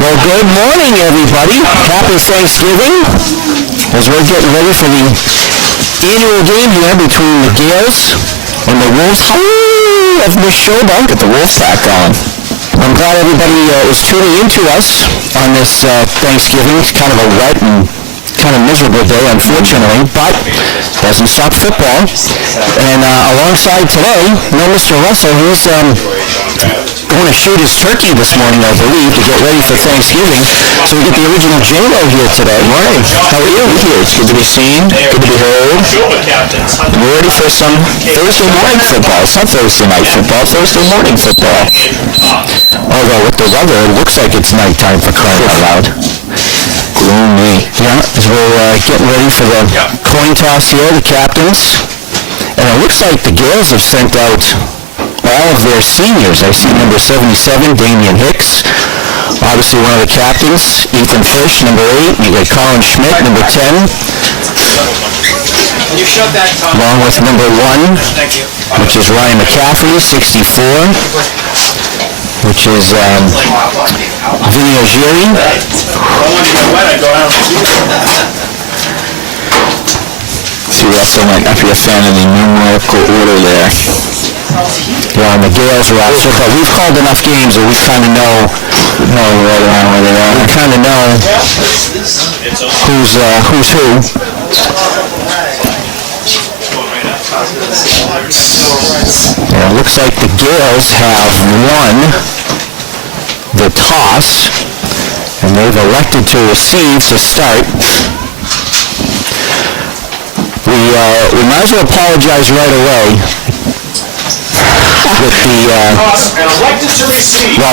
Well, good morning, everybody. Happy Thanksgiving. As we're getting ready for the annual game here between the Gales and the Wolves of Nashoba. Get the Wolves back on. I'm glad everybody is tuning in to us on this Thanksgiving. It's kind of a wet and kind of miserable day, unfortunately, but doesn't stop football. And alongside today, no Mr. Russell, who's going to shoot his turkey this morning, I believe, to get ready for Thanksgiving. So we get the original J-Lo here today. Morning. How are you? Here. It's good to be seen, good to be heard. We're ready for some Thursday morning football. It's not Thursday night football, Thursday morning football. Although with the weather, it looks like it's nighttime for crying out loud. Gloomy. Yeah, as we're getting ready for the coin toss here, the captains. And it looks like the Gales have sent out all of their seniors. I see number 77, Damian Hicks, obviously one of the captains. Ethan Fish, number 8. You got Colin Schmidt, number 10. You shut that, Tom. Along with number 1, which is Ryan McCaffrey, 64, which is Vinny Ojiri. See, Russell might not be a fan of the numerical order there. Yeah, and the Gales are out, but we've called enough games that we kind of know right around where they are. we kind of know who's who. Yeah, it looks like the Gales have won the toss, and they've elected to receive to start. We might as well apologize right away with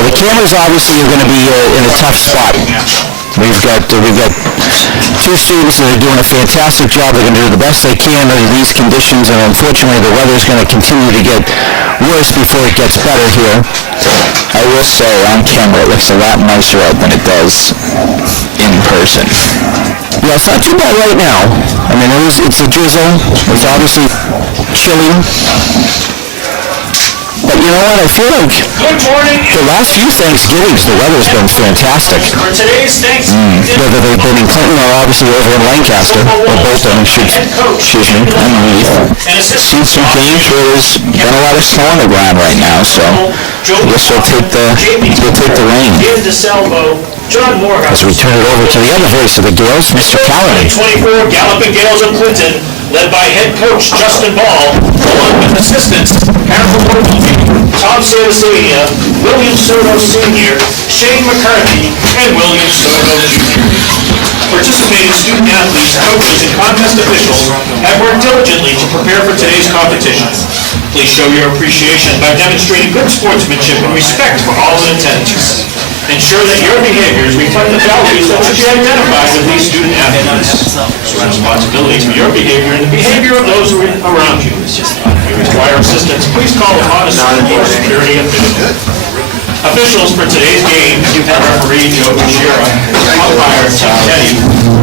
the cameras obviously are going to be in a tough spot. We've got two students that are doing a fantastic job. They're going to do the best they can under these conditions, and unfortunately the weather is going to continue to get worse before it gets better here. I will say, on camera, it looks a lot nicer out than it does in person. Yeah, it's not too bad right now. I mean, it's a drizzle. It's obviously chilly. But you know what? I feel like the last few Thanksgivings, the weather's been fantastic. Whether they've been in Clinton or obviously over in Lancaster, or Bolton, excuse me, underneath. Seen some games where there's been a lot of snow on the ground right now, so I guess we'll take the rain. As we turn it over to the other voice of the Gales, Mr. Callahan. 24 Galloping Gales of Clinton, led by head coach Justin Ball, along with assistants Harold Morgan, Tom Santasania, William Soto Sr., Shane McCarthy, and William Soto Jr. Participating student athletes, coaches, and contest officials have worked diligently to prepare for today's competition. Please show your appreciation by demonstrating good sportsmanship and respect for all in attendance. Ensure that your behaviors reflect the values that should be identified with these student athletes. Responsibility for your behavior and the behavior of those around you. If you require assistance, please call upon a student or security official. Officials for today's game, referee Joe Bashira, umpire Tim Teddy,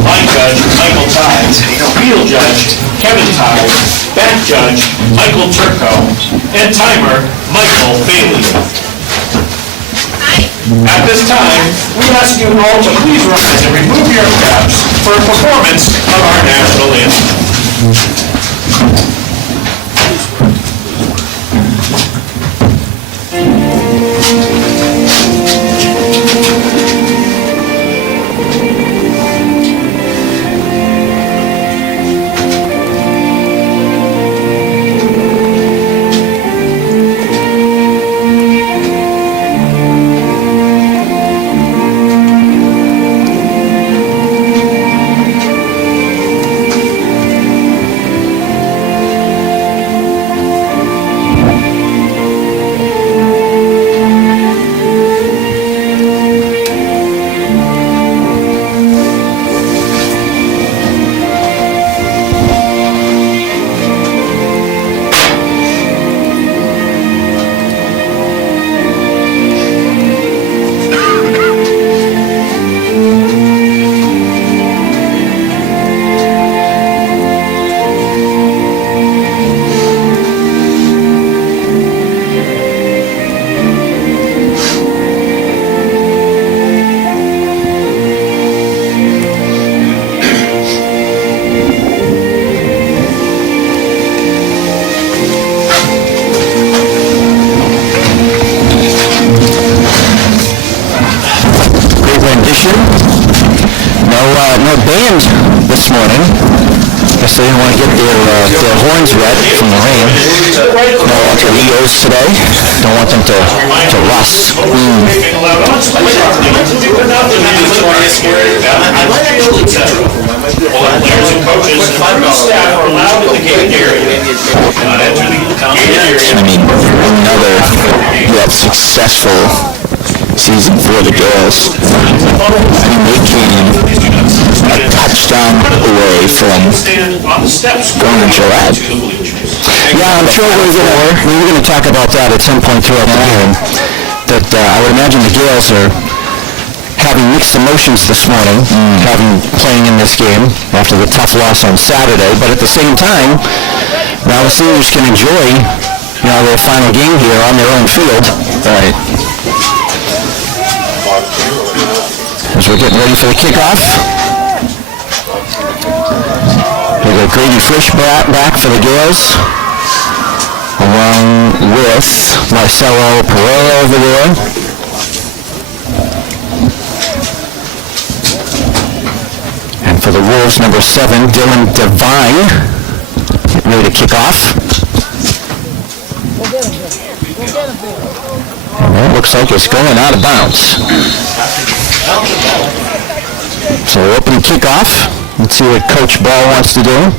line judge Michael Tye, field judge Kevin Tye, back judge Michael Turco, and timer Michael Bailey. At this time, we ask you all to please rise and remove your caps for a performance of our national anthem. Guess they didn't want to get their horns wet from the rain. No Alter Egos today. Don't want them to rust. Players and coaches and staff are allowed in the gated area. Not enter the gated area. I mean, another successful season for the Gales. I mean, they came a touchdown away from going to Gillette. Yeah, I'm sure we were going to talk about that at some point throughout the game. That I would imagine the Gales are having mixed emotions this morning, playing in this game after the tough loss on Saturday. But at the same time, now the seniors can enjoy, their final game here on their own field. Right. As we're getting ready for the kickoff. We got Grady Frisch back for the Gales, along with Marcelo Pereira over there. And for the Wolves, number 7, Dylan Devine, getting ready to kick off. And that looks like it's going out of bounds. So we're opening kickoff. Let's see what Coach Ball wants to do.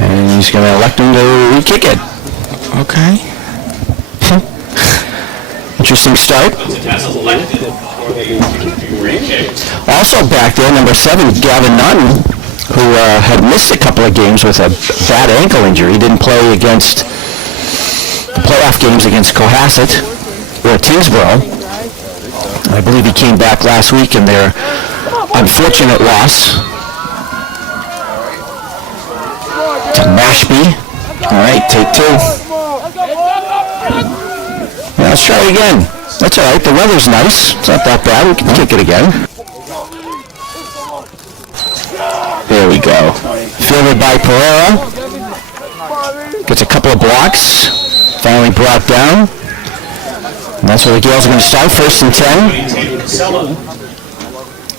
And he's going to elect him to re-kick it. Okay. Interesting start. Also back there, number 7, Gavin Nunn, who had missed a couple of games with a bad ankle injury. He didn't play against the playoff games against Cohasset or Tingsboro. I believe he came back last week in their unfortunate loss to Mashpee. All right, take 2. Yeah, let's try it again. That's all right. The weather's nice. It's not that bad. We can kick it again. There we go. Fielded by Pereira. Gets a couple of blocks. Finally brought down. And that's where the Gales are going to start. 1st and 10.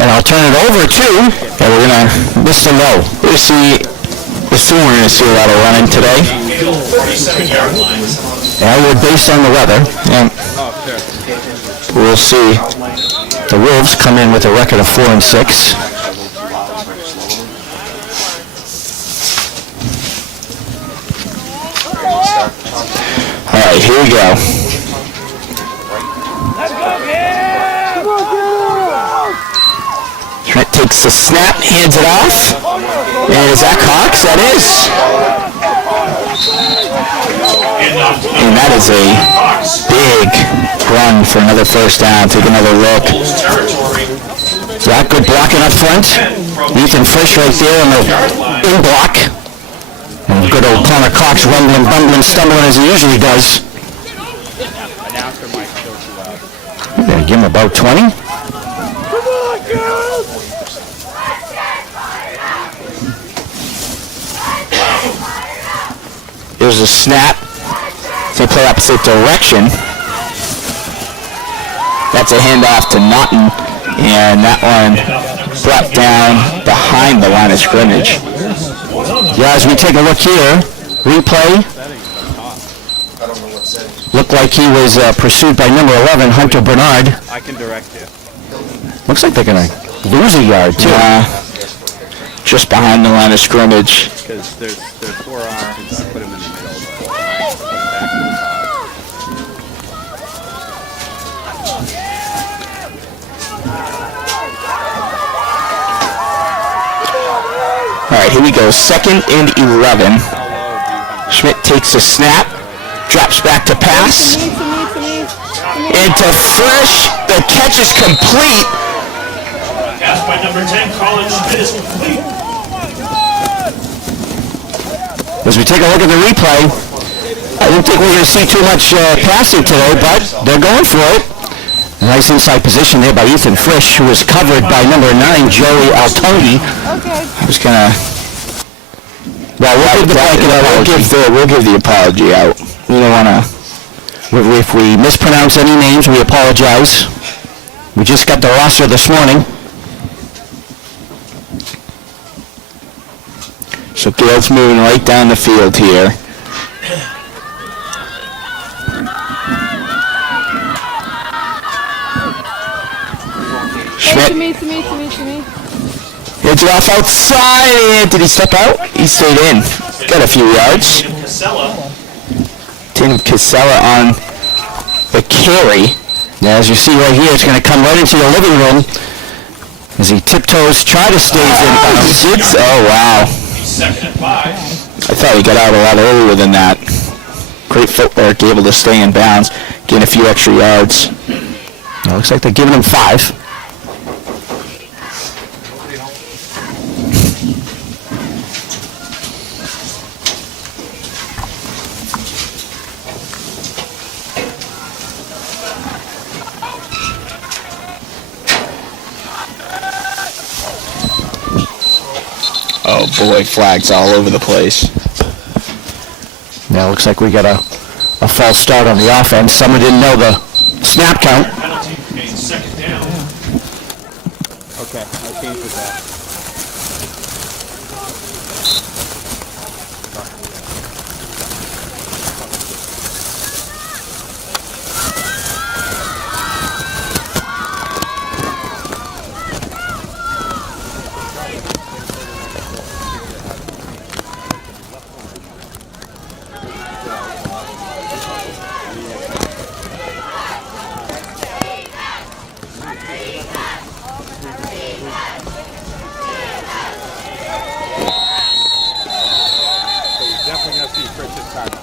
And I'll turn it over to, and we're going to Mr. Lowe. We're going to see a lot of running today. Yeah, we're based on the weather. Yeah. We'll see. The Wolves come in with a record of 4-6. All right, here we go. Trent takes the snap, hands it off. And is that Cox? That is. And that is a big run for another first down. Take another look. Yeah, good blocking up front. Ethan Frisch right there on the in block. And good old Connor Cox rumbling, bumbling, stumbling as he usually does. We're going to give him about 20. There's a snap. They play opposite direction. That's a handoff to Naughton. And that one brought down behind the line of scrimmage. Yeah, as we take a look here, replay. Looked like he was pursued by number 11, Hunter Bernard. I can direct you. Looks like they're going to lose a yard, too. Just behind the line of scrimmage. Because there's 4 arms. I put him in the middle. All right, here we go. 2nd and 11. Schmidt takes a snap, drops back to pass, and to Frisch. The catch is complete. Pass by number 10, Colin Schmidt is complete. As we take a look at the replay, I don't think we're going to see too much passing today, but they're going for it. Nice inside position there by Ethan Frisch, who was covered by number 9, Joey Altongi. I was gonna. Well, we'll give the apology out. We don't wanna. If we mispronounce any names, we apologize. We just got the roster this morning. So Gale's moving right down the field here. Schmidt. To me. Hits it off outside, and did he step out? He stayed in. Got a few yards. Tim Casella on the carry. Now, as you see right here, it's going to come right into your living room as he tiptoes, try to stay in bounds. Oh, wow. Second and 5. I thought he got out a lot earlier than that. Great footwork, able to stay in bounds, gain a few extra yards. It looks like they're giving him 5. Oh boy, flags all over the place. Now, it looks like we got a false start on the offense. Someone didn't know the snap count. Penalty means second down. Okay, I changed with that. Definitely gonna see Chris this time.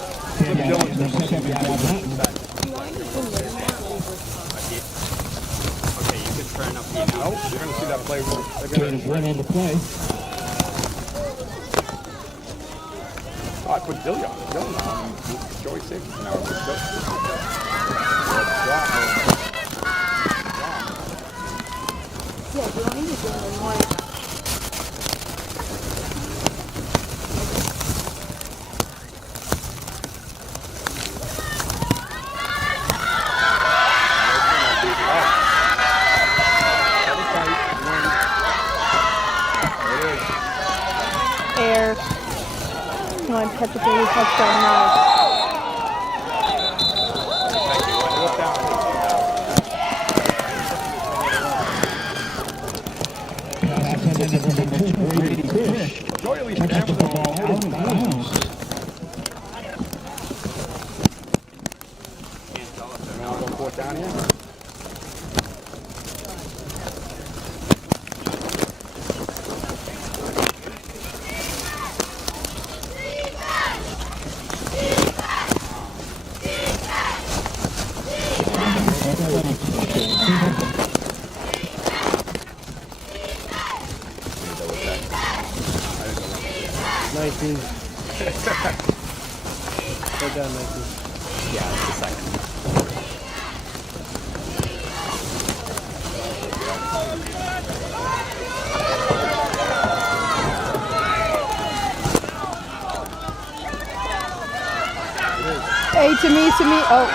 Okay, you can turn up the out. You're gonna see that play. They're gonna run on the play. Oh, I put Billy on. Billy on. Joey Six. No, Yeah, you don't need to do it anymore. Air. Come on, catch a baby touchdown now. Joey at least snap the ball out of bounds. Can't tell if they're going to go down here. They're done, 19. Yeah, it's the second. Hey, to me. Oh.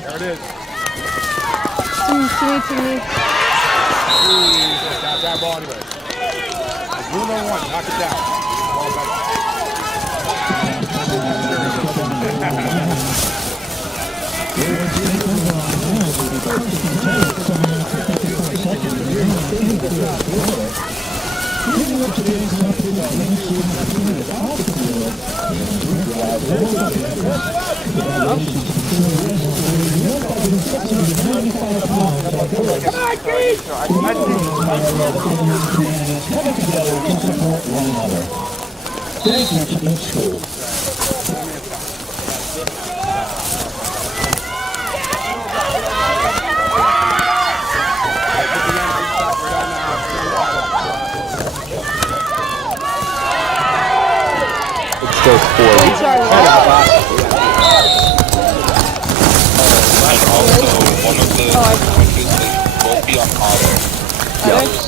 There it is. To me. Got that ball anyway. Rule number 1, knock it down. Ball back.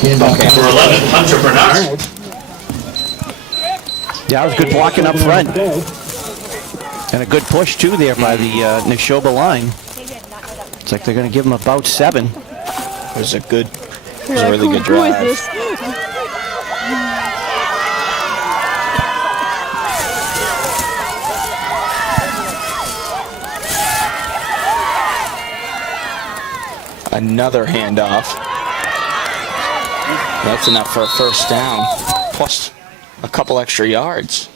Number 11, Hunter Bernard. Yeah, it was good blocking up front. And a good push, too, there by the Nashoba line. It's like they're going to give him about 7. It was a good, You're really good who is drive. this? Another handoff. That's enough for a first down, plus a couple extra yards.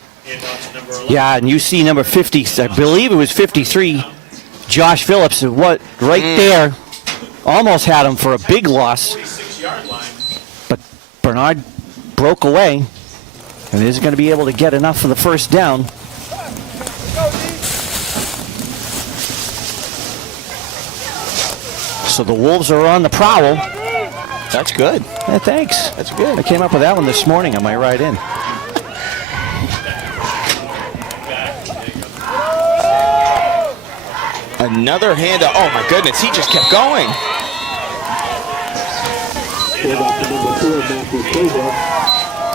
Yeah, and you see number 50, I believe it was 53, Josh Phillips, what right there, almost had him for a big loss. But Bernard broke away, and isn't going to be able to get enough for the first down. So the Wolves are on the prowl. That's good. Yeah, thanks. That's good. I came up with that one this morning on my ride in. Another handoff. Oh my goodness, he just kept going.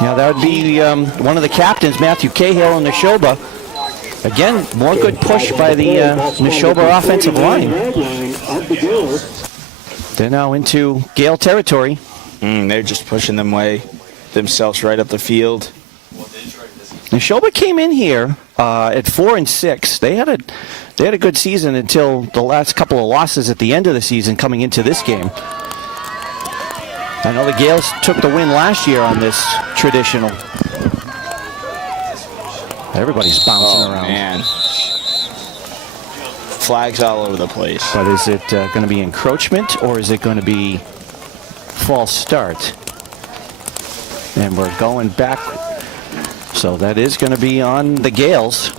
Yeah, that would be one of the captains, Matthew Cahill, and Nashoba. Again, more good push by the Nashoba offensive line. They're now into Gale territory. They're just pushing themselves right up the field. Nashoba came in here at 4-6. They had a good season until the last couple of losses at the end of the season coming into this game. I know the Gales took the win last year on this traditional. Everybody's bouncing around. Man. Flags all over the place. But is it going to be encroachment or is it going to be false start? And we're going back. So that is going to be on the Gales.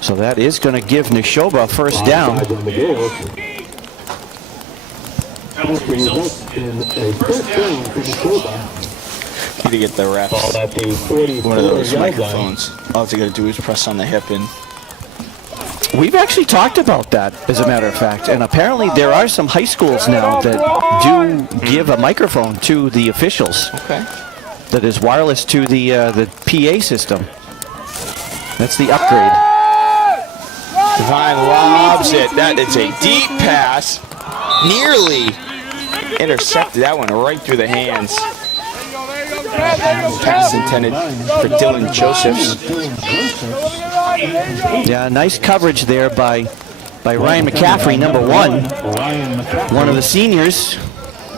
So that is going to give Nashoba first down. Need to get the refs one of those microphones. All they got to do is press on the hip and... We've actually talked about that, as a matter of fact. And apparently there are some high schools now that do give a microphone to the officials. Okay. That is wireless to the PA system. That's the upgrade. Divine lobs it. That is a deep pass. Nearly intercepted. That one right through the hands. Pass intended for Dylan Josephs. Yeah, nice coverage there by Ryan McCaffrey, number 1. One of the seniors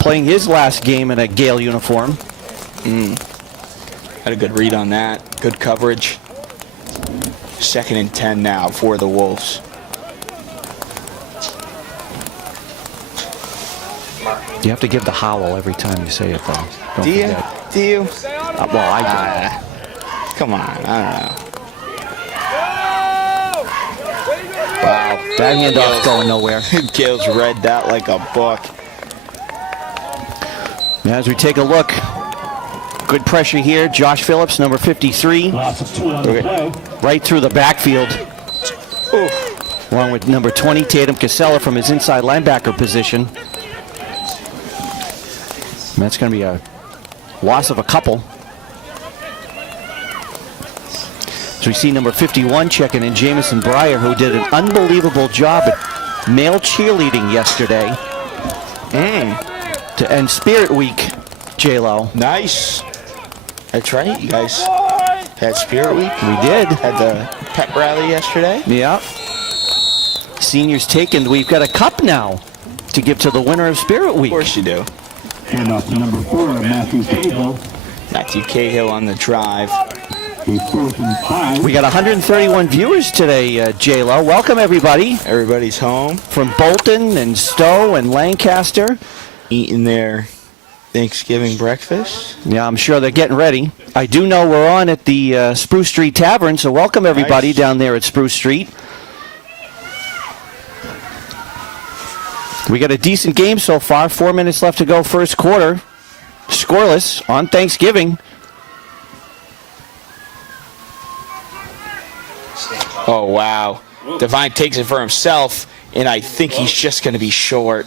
playing his last game in a Gale uniform. Had a good read on that. Good coverage. 2nd and 10 now for the Wolves. You have to give the howl every time you say it, though. Don't Do you? forget. Do you? Well, I do. Come on. I don't know. Wow, that handoff going nowhere. Gales read that like a book. As we take a look, good pressure here. Josh Phillips, number 53. Right through the backfield. Along with number 20, Tatum Casella from his inside linebacker position. And that's going to be a loss of a couple. So we see number 51 checking in, Jamison Breyer, who did an unbelievable job at male cheerleading yesterday to end Spirit Week, J-Lo. Nice. That's right. You guys had Spirit Week. We did. Had the pep rally yesterday. Yeah. Seniors taken. We've got a cup now to give to the winner of Spirit Week. Of course you do. And off to number 4, Matthew Cahill. Matthew Cahill on the drive. We got 131 viewers today, J-Lo. Welcome, everybody. Everybody's home, From Bolton and Stowe and Lancaster. eating their Thanksgiving breakfast. Yeah, I'm sure they're getting ready. I do know we're on at the Spruce Street Tavern, so welcome, everybody, Nice. down there at Spruce Street. We got a decent game so far. 4 minutes left to go, first quarter. Scoreless on Thanksgiving. Oh, wow. Devine takes it for himself, and I think he's just going to be short.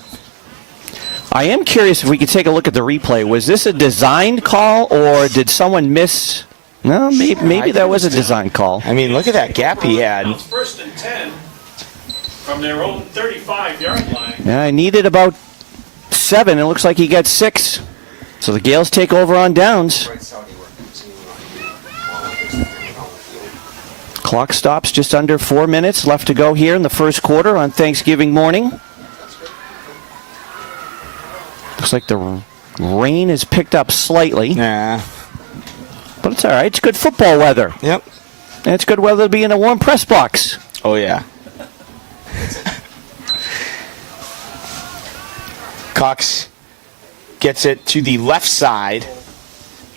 I am curious if we could take a look at the replay. Was this a designed call, or did someone miss? No, maybe that was a design call. I mean, look at that gap he had. Now it's 1st and 10 from their own 35-yard line. Yeah, I needed about 7. It looks like he got 6. So the Gales take over on downs. Clock stops just under 4 minutes left to go here in the first quarter on Thanksgiving morning. Looks like the rain has picked up slightly, Nah. but it's all right. It's good football weather. Yep. And it's good weather to be in a warm press box. Oh, yeah. Cox gets it to the left side.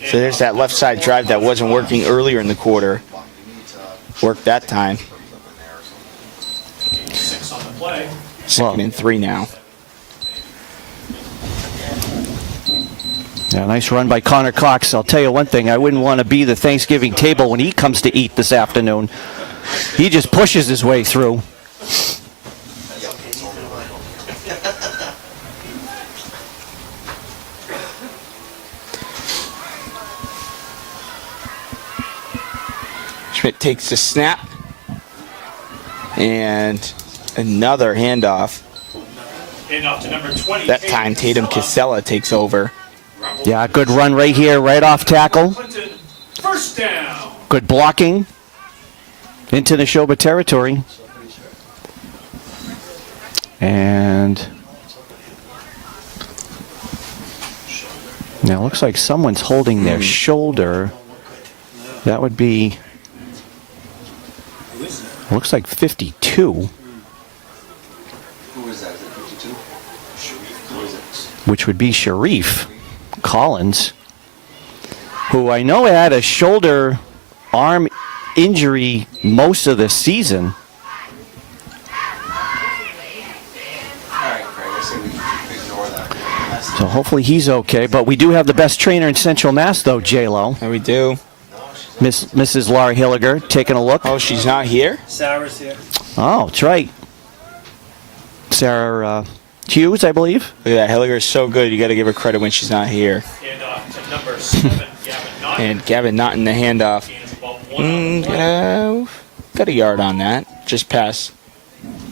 So there's that left side drive that wasn't working earlier in the quarter. Worked that time. 6 on the play. Second and 3 now. Yeah, nice run by Connor Cox. I'll tell you one thing. I wouldn't want to be the Thanksgiving table when he comes to eat this afternoon. He just pushes his way through. Schmidt takes the snap. And another handoff. Handoff to number 20. That time Tatum Casella takes over. Yeah, good run right here, right off tackle. Clinton, first down. Good blocking into the Nashoba territory. And now it looks like someone's holding their shoulder. That would be, looks like 52. Which would be Sharif Collins, who I know had a shoulder arm injury most of the season. So hopefully he's okay. But we do have the best trainer in Central Mass, though, J-Lo. There we do. Mrs. Laura Hilliger taking a look. Oh, she's not here? Sarah's here. Oh, that's right. Sarah Hughes, I believe. Look at that. Hilliger is so good. You got to give her credit when she's not here. Handoff to number 7, Gavin Naughton. And Gavin Naughton the handoff. Gains about 1 on the play. Got a yard on that. Just past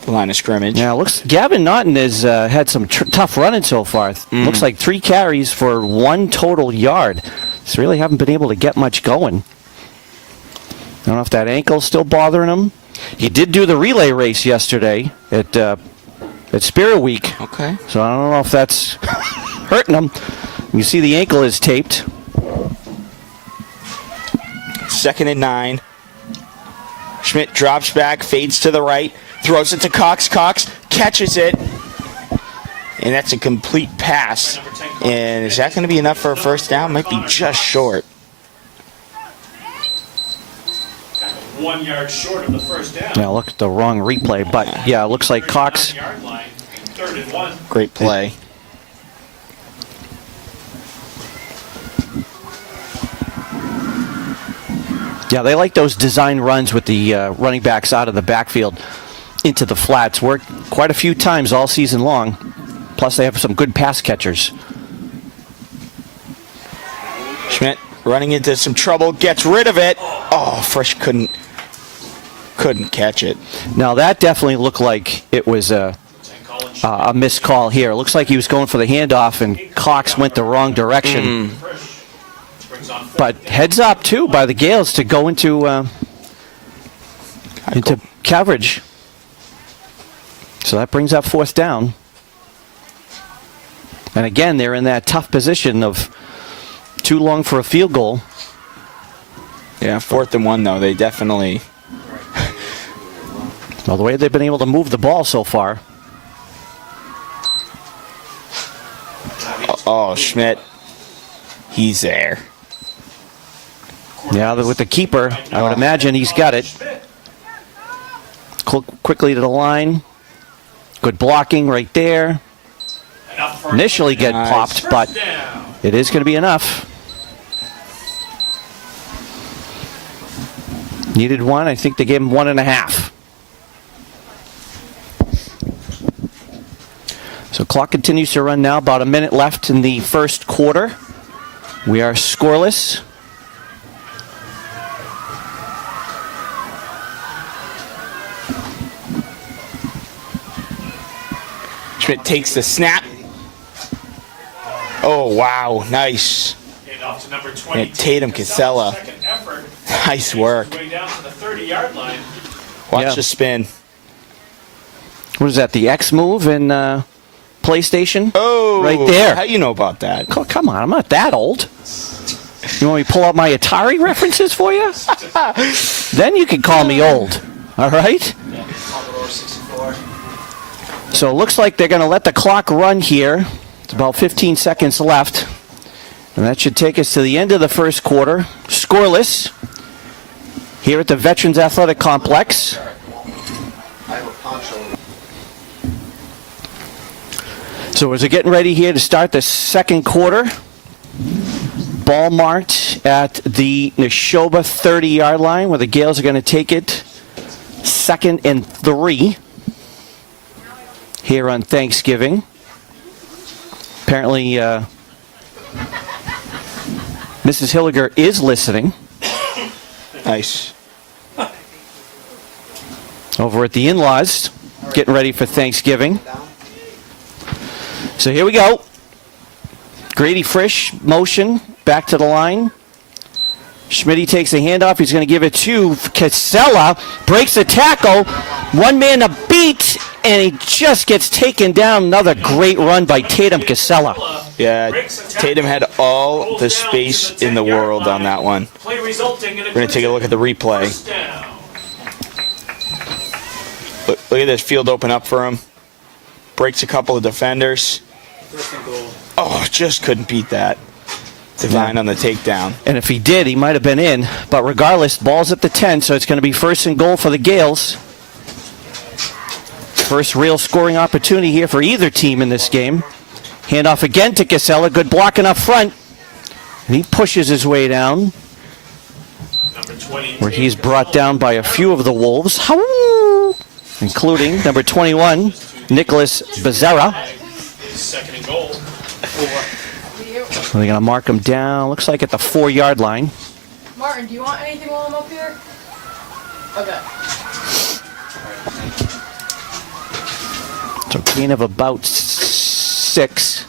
the line of scrimmage. Yeah, looks Gavin Naughton has had some tough running so far. Looks like 3 carries for 1 total yard. So really haven't been able to get much going. I don't know if that ankle's still bothering him. He did do the relay race yesterday at Spirit Week. Okay. So I don't know if that's hurting him. You see the ankle is taped. 2nd and 9. Schmidt drops back, fades to the right, throws it to Cox. Cox catches it. And that's a complete pass. And is that going to be enough for a first down? Might be just short. 1 yard short of the first down. Yeah, look at the wrong replay. But yeah, it looks like Cox. 39-yard line, 3rd and 1. Great play. Yeah, they like those design runs with the running backs out of the backfield into the flats. Worked quite a few times all season long. Plus, they have some good pass catchers. Schmidt running into some trouble, gets rid of it. Oh, Frisch couldn't catch it. Now, that definitely looked like it was a missed call here. It looks like he was going for the handoff, and Cox went the wrong direction. But heads up, too, by the Gales to go into coverage. So that brings up 4th down. And again, they're in that tough position of too long for a field goal. Yeah, 4th and 1 though. They definitely. Well, the way they've been able to move the ball so far. Oh, Schmidt. He's there. Yeah, with the keeper, I would imagine he's got it. Quickly to the line. Good blocking right there. Initially get popped, but it is going to be enough. Needed one. I think they gave him 1.5. So clock continues to run now. About a minute left in the first quarter. We are scoreless. Schmidt takes the snap. Oh, wow. Nice. Off to number 20. And Tatum Casella. Nice work. Way down to the 30-yard line. Watch the spin. What is that, the X move in PlayStation? Oh, right there. How you know about that? Come on, I'm not that old. You want me to pull out my Atari references for you? Then you can call me old. All right? So it looks like they're going to let the clock run here. It's about 15 seconds left. And that should take us to the end of the first quarter. Scoreless here at the Veterans Athletic Complex. So as we're getting ready here to start the second quarter, ball marked at the Nashoba 30-yard line where the Gales are going to take it 2nd and 3 here on Thanksgiving. Apparently, Mrs. Hilliger is listening. Nice. Over at the in-laws, getting ready for Thanksgiving. So here we go. Grady Frisch, motion, back to the line. Schmidt takes the handoff. He's going to give it to Casella. Breaks the tackle. One man to beat, and he just gets taken down. Another great run by Tatum Casella. Yeah, Tatum had all the space in the world on that one. We're going to take a look at the replay. Look at this field open up for him. Breaks a couple of defenders. Oh, just couldn't beat that. Divine on the takedown. And if he did, he might have been in. But regardless, ball's at the 10, so it's going to be 1st and goal for the Gales. First real scoring opportunity here for either team in this game. Handoff again to Casella. Good blocking up front. And he pushes his way down. Where he's brought down by a few of the Wolves. Including number 21, Nicholas Becerra. 2nd and goal. So they're going to mark him down, looks like at the 4-yard line. Martin, do you want anything while I'm up here? Okay. So gain of about 6.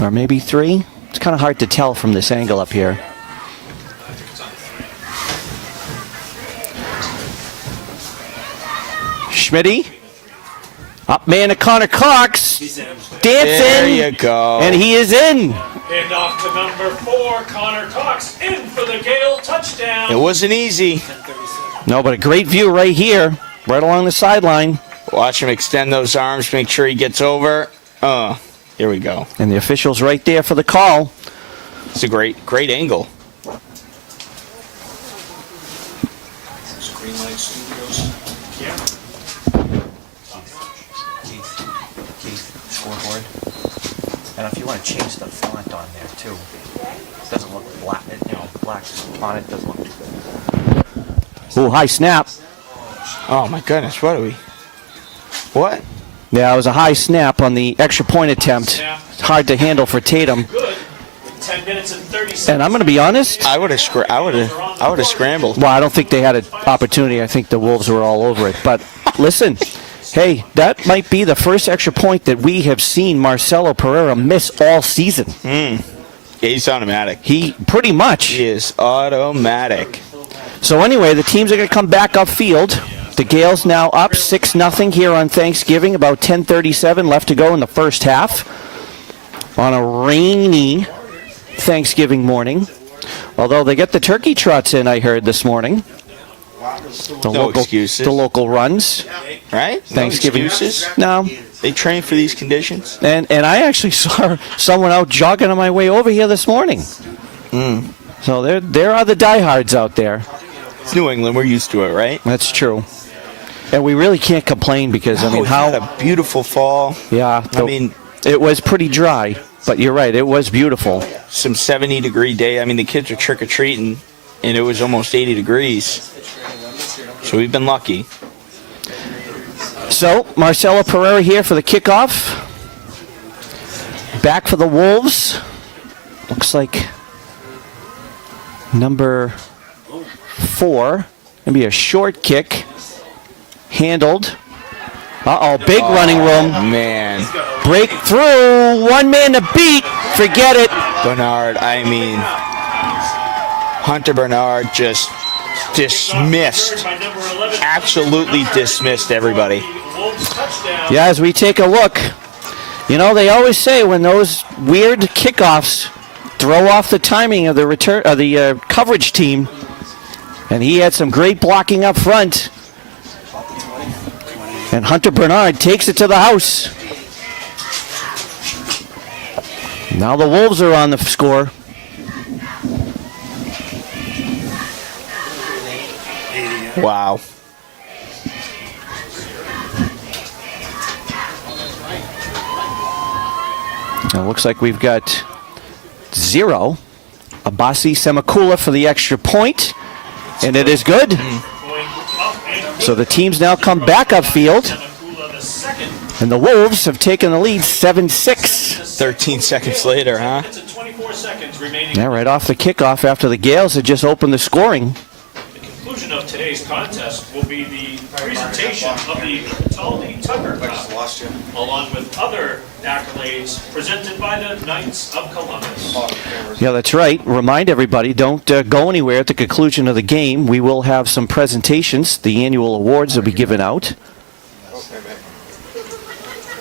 Or maybe 3. It's kind of hard to tell from this angle up here. Schmitty. Up man to Connor Cox. Dancing. There you go. And he is in. And off to number 4, Connor Cox, in for the Gale touchdown. It wasn't easy. No, but a great view right here, right along the sideline. Watch him extend those arms, make sure he gets over. Here we go. And the official's right there for the call. It's a great angle. Greenlight Studios. Yeah. Scoreboard. And if you want to change the font on there too, it doesn't look black. Black on it doesn't look too good. Ooh, high snap. Oh my goodness, what are we? What? Yeah, it was a high snap on the extra point attempt. It's hard to handle for Tatum. Good. 10 minutes and 30 seconds. And I'm going to be honest. I would have scrambled. Well, I don't think they had an opportunity. I think the Wolves were all over it. But listen, hey, that might be the first extra point that we have seen Marcelo Pereira miss all season. Yeah, he's automatic. He pretty much. He is automatic. So anyway, the teams are going to come back upfield. The Gales now up 6-0 here on Thanksgiving. About 10:37 left to go in the first half. on a rainy Thanksgiving morning. Although they get the turkey trots in, I heard this morning. Excuses. The local runs. Right? Thanksgiving. No excuses. No. They train for these conditions. And I actually saw someone out jogging on my way over here this morning. So there are the diehards out there. It's New England. We're used to it, right? That's true. And we really can't complain because, We had a beautiful fall. Yeah. It was pretty dry, but you're right. It was beautiful. Some 70-degree day. I mean, the kids were trick-or-treating, and it was almost 80 degrees. So we've been lucky. So, Marcelo Pereira here for the kickoff. Back for the Wolves. Looks like number 4. Maybe a short kick. Handled. Big running room. Man. Breakthrough. One man to beat. Forget it. Bernard, Hunter Bernard just dismissed. Absolutely dismissed everybody. Yeah, as we take a look, they always say when those weird kickoffs throw off the timing of the return of the coverage team, and he had some great blocking up front. And Hunter Bernard takes it to the house. Now the Wolves are on the score. Wow. It looks like we've got 0. Abasi Semakula for the extra point. And it is good. So the teams now come back upfield. And the Wolves have taken the lead 7-6. 13 seconds later, huh? Yeah, right off the kickoff after the Gales had just opened the scoring. The conclusion of today's contest will be the presentation of the Taldi Tucker Cup, along with other accolades presented by the Knights of Columbus. Yeah, that's right. Remind everybody, don't go anywhere at the conclusion of the game. We will have some presentations. The annual awards will be given out.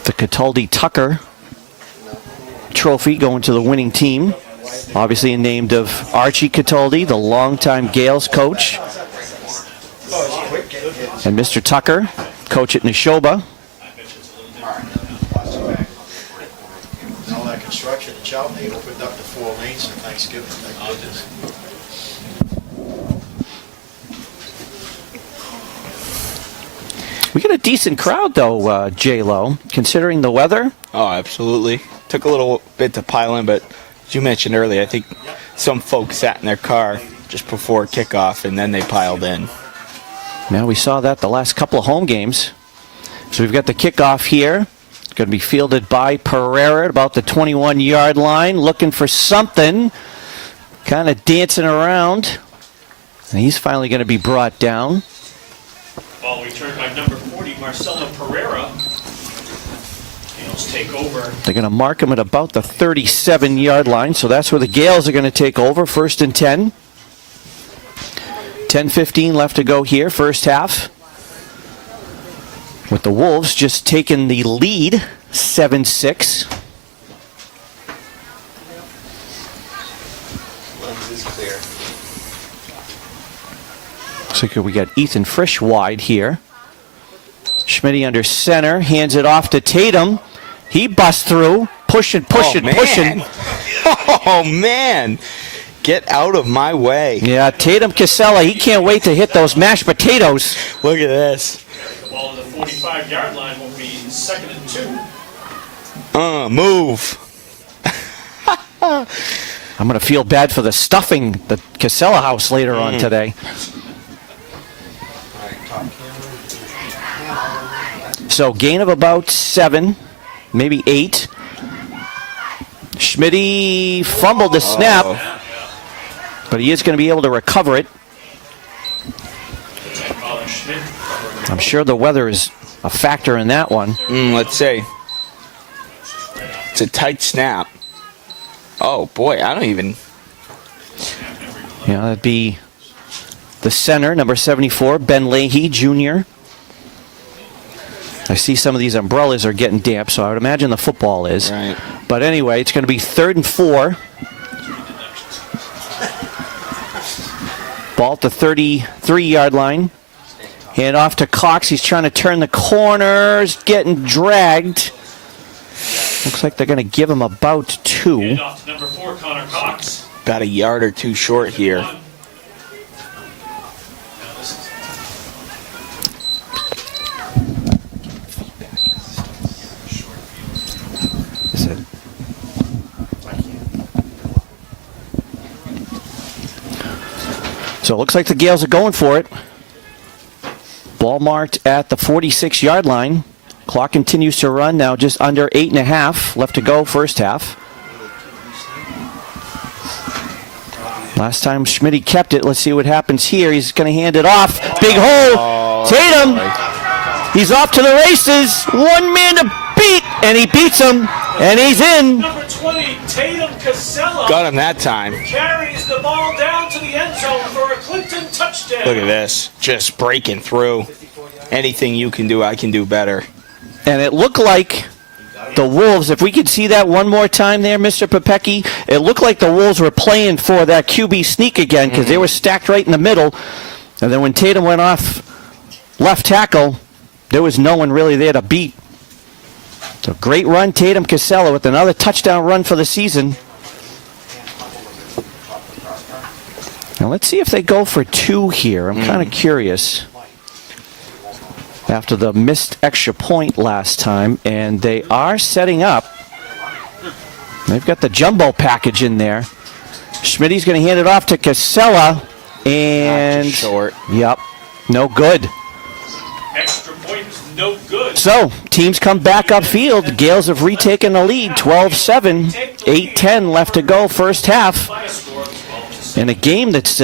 The Cataldi Tucker trophy going to the winning team. Obviously named of Archie Cataldi, the longtime Gales coach. And Mr. Tucker, coach at Nashoba. All that construction in Charlton, they opened up the 4 lanes for Thanksgiving. Thank goodness. We got a decent crowd, though, J-Lo, considering the weather. Oh, absolutely. Took a little bit to pile in, but as you mentioned earlier, I think some folks sat in their car just before kickoff, and then they piled in. Now, we saw that the last couple of home games. So we've got the kickoff here. It's going to be fielded by Pereira at about the 21-yard line, looking for something, kind of dancing around. And he's finally going to be brought down. Ball returned by number 40, Marcelo Pereira. Gales take over. They're going to mark him at about the 37-yard line, so that's where the Gales are going to take over, 1st and 10. 10:15 left to go here, first half. With the Wolves just taking the lead, 7-6. Looks like we got Ethan Frisch wide here. Schmitty under center, hands it off to Tatum. He busts through, pushing. Oh, man. Get out of my way. Yeah, Tatum Casella, he can't wait to hit those mashed potatoes. Look at this. The ball to the 45-yard line will be 2nd and 2. Move. I'm going to feel bad for the stuffing the Casella house later on today. So gain of about 7, maybe 8. Schmitty fumbled the snap, but he is going to be able to recover it. I'm sure the weather is a factor in that one. Let's see. It's a tight snap. Oh, boy, I don't even... Yeah, that'd be the center, number 74, Ben Leahy Jr. I see some of these umbrellas are getting damp, so I would imagine the football is. Right. But anyway, it's going to be 3rd and 4. Ball at the 33-yard line. Hand off to Cox. He's trying to turn the corners, getting dragged. Looks like they're going to give him about 2. Hand off to number 4, Connor Cox. About a yard or two short here. So it looks like the Gales are going for it. Ball marked at the 46-yard line. Clock continues to run now, just under 8.5 left to go, first half. Last time Schmitty kept it. Let's see what happens here. He's going to hand it off. Big hole. Tatum. He's off to the races. One man to beat, and he beats him, and he's in. Number 20, Tatum Casella. Got him that time. Carries the ball down to the end zone for a Clinton touchdown. Look at this. Just breaking through. Anything you can do, I can do better. And it looked like the Wolves, if we could see that one more time there, Mr. Popecki, it looked like the Wolves were playing for that QB sneak again because they were stacked right in the middle. And then when Tatum went off left tackle, there was no one really there to beat. So great run, Tatum Casella, with another touchdown run for the season. Now let's see if they go for 2 here. I'm kind of curious. After the missed extra point last time, and they are setting up. They've got the jumbo package in there. Schmitty's going to hand it off to Casella, and short. Yep, no good. Extra point is no good. So teams come back upfield. Gales have retaken the lead, 12-7, 8:10 left to go, first half. In a game that's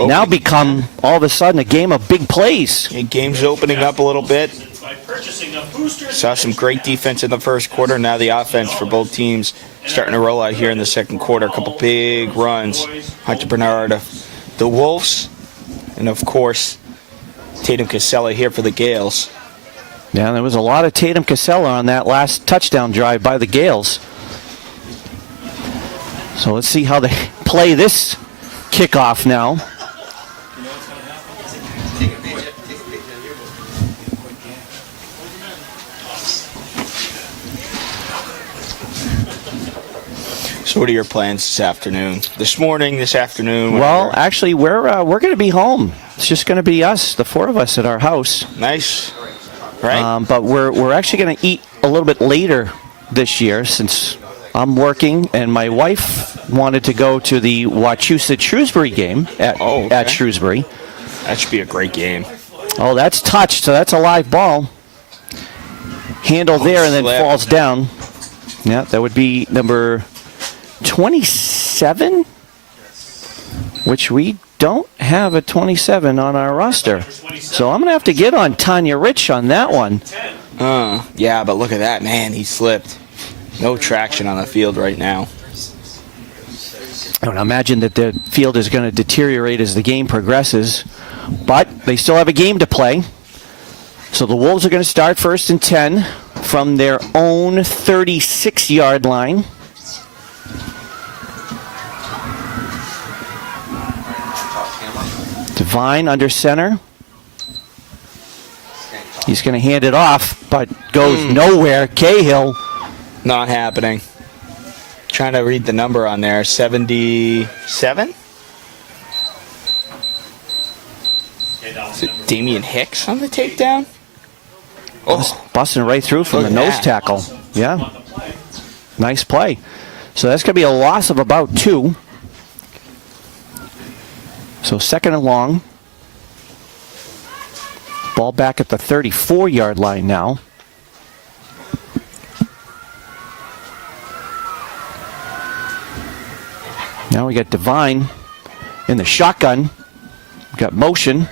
now become, all of a sudden, a game of big plays. Game's opening up a little bit. By purchasing a booster. Saw some great defense in the first quarter. Now the offense for both teams starting to roll out here in the second quarter. A couple big runs. Hunter Bernard, the Wolves, and of course, Tatum Casella here for the Gales. Yeah, there was a lot of Tatum Casella on that last touchdown drive by the Gales. So let's see how they play this kickoff now. So what are your plans this afternoon? This morning, this afternoon? Well, actually, we're going to be home. It's just going to be us, the 4 of us at our house. Nice. Right. But we're actually going to eat a little bit later this year since I'm working, and my wife wanted to go to the Wachusett-Shrewsbury game at Shrewsbury. That should be a great game. Oh, that's touched, so that's a live ball. Handle there and then falls down. Yeah, that would be number 27, which we don't have a 27 on our roster. So I'm going to have to get on Tanya Rich on that one. Yeah, but look at that, man. He slipped. No traction on the field right now. I would imagine that the field is going to deteriorate as the game progresses, but they still have a game to play. So the Wolves are going to start 1st and 10 from their own 36-yard line. Devine under center. He's going to hand it off, but goes nowhere. Cahill. Not happening. Trying to read the number on there. 77? Is it Damian Hicks on the takedown? Oh, Busting right through from the nose tackle. Yeah. Nice play. So that's going to be a loss of about 2. So 2nd and long. Ball back at the 34-yard line now. Now we got Devine in the shotgun. We got motion.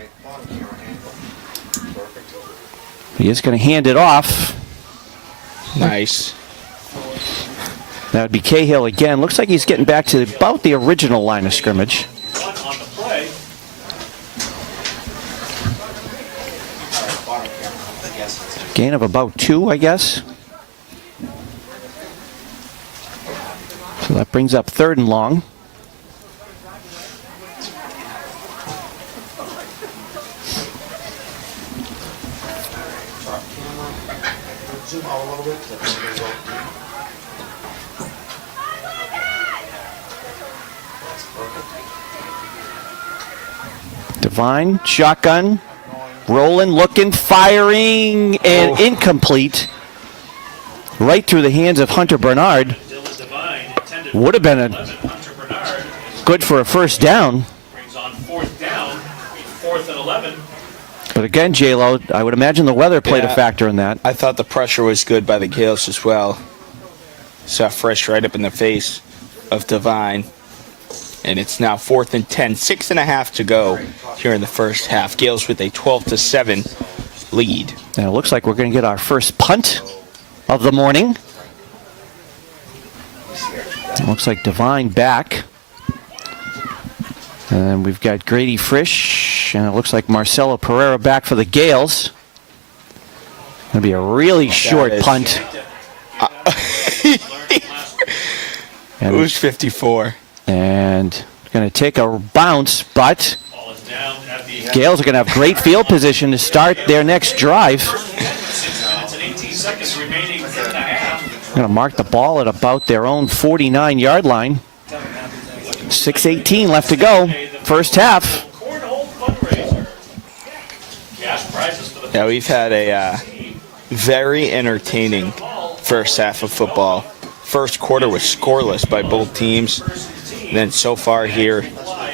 He is going to hand it off. Nice. That would be Cahill again. Looks like he's getting back to about the original line of scrimmage. On the play. Gain of about 2, I guess. So that brings up 3rd and long. Zoom out a little bit, 'cause I think it's gonna go deep. Divine, shotgun, rolling, looking, firing, and incomplete. Right through the hands of Hunter Bernard. Would have been good for a first down. Brings on 4th down, 4th and 11. But again, J-Lo, I would imagine the weather played a factor in that. I thought the pressure was good by the Gales as well. Saw Fresh right up in the face of Divine. And it's now 4th and 10. 6.5 to go here in the first half. Gales with a 12-7 lead. And it looks like we're going to get our first punt of the morning. It looks like Divine back. And then we've got Grady Frisch, and it looks like Marcelo Pereira back for the Gales. Going to be a really short punt. It was 54. And going to take a bounce, but Gales are going to have great field position to start their next drive. Going to mark the ball at about their own 49-yard line. 6:18 left to go, first half. Yeah, we've had a very entertaining first half of football. First quarter was scoreless by both teams. And then so far here,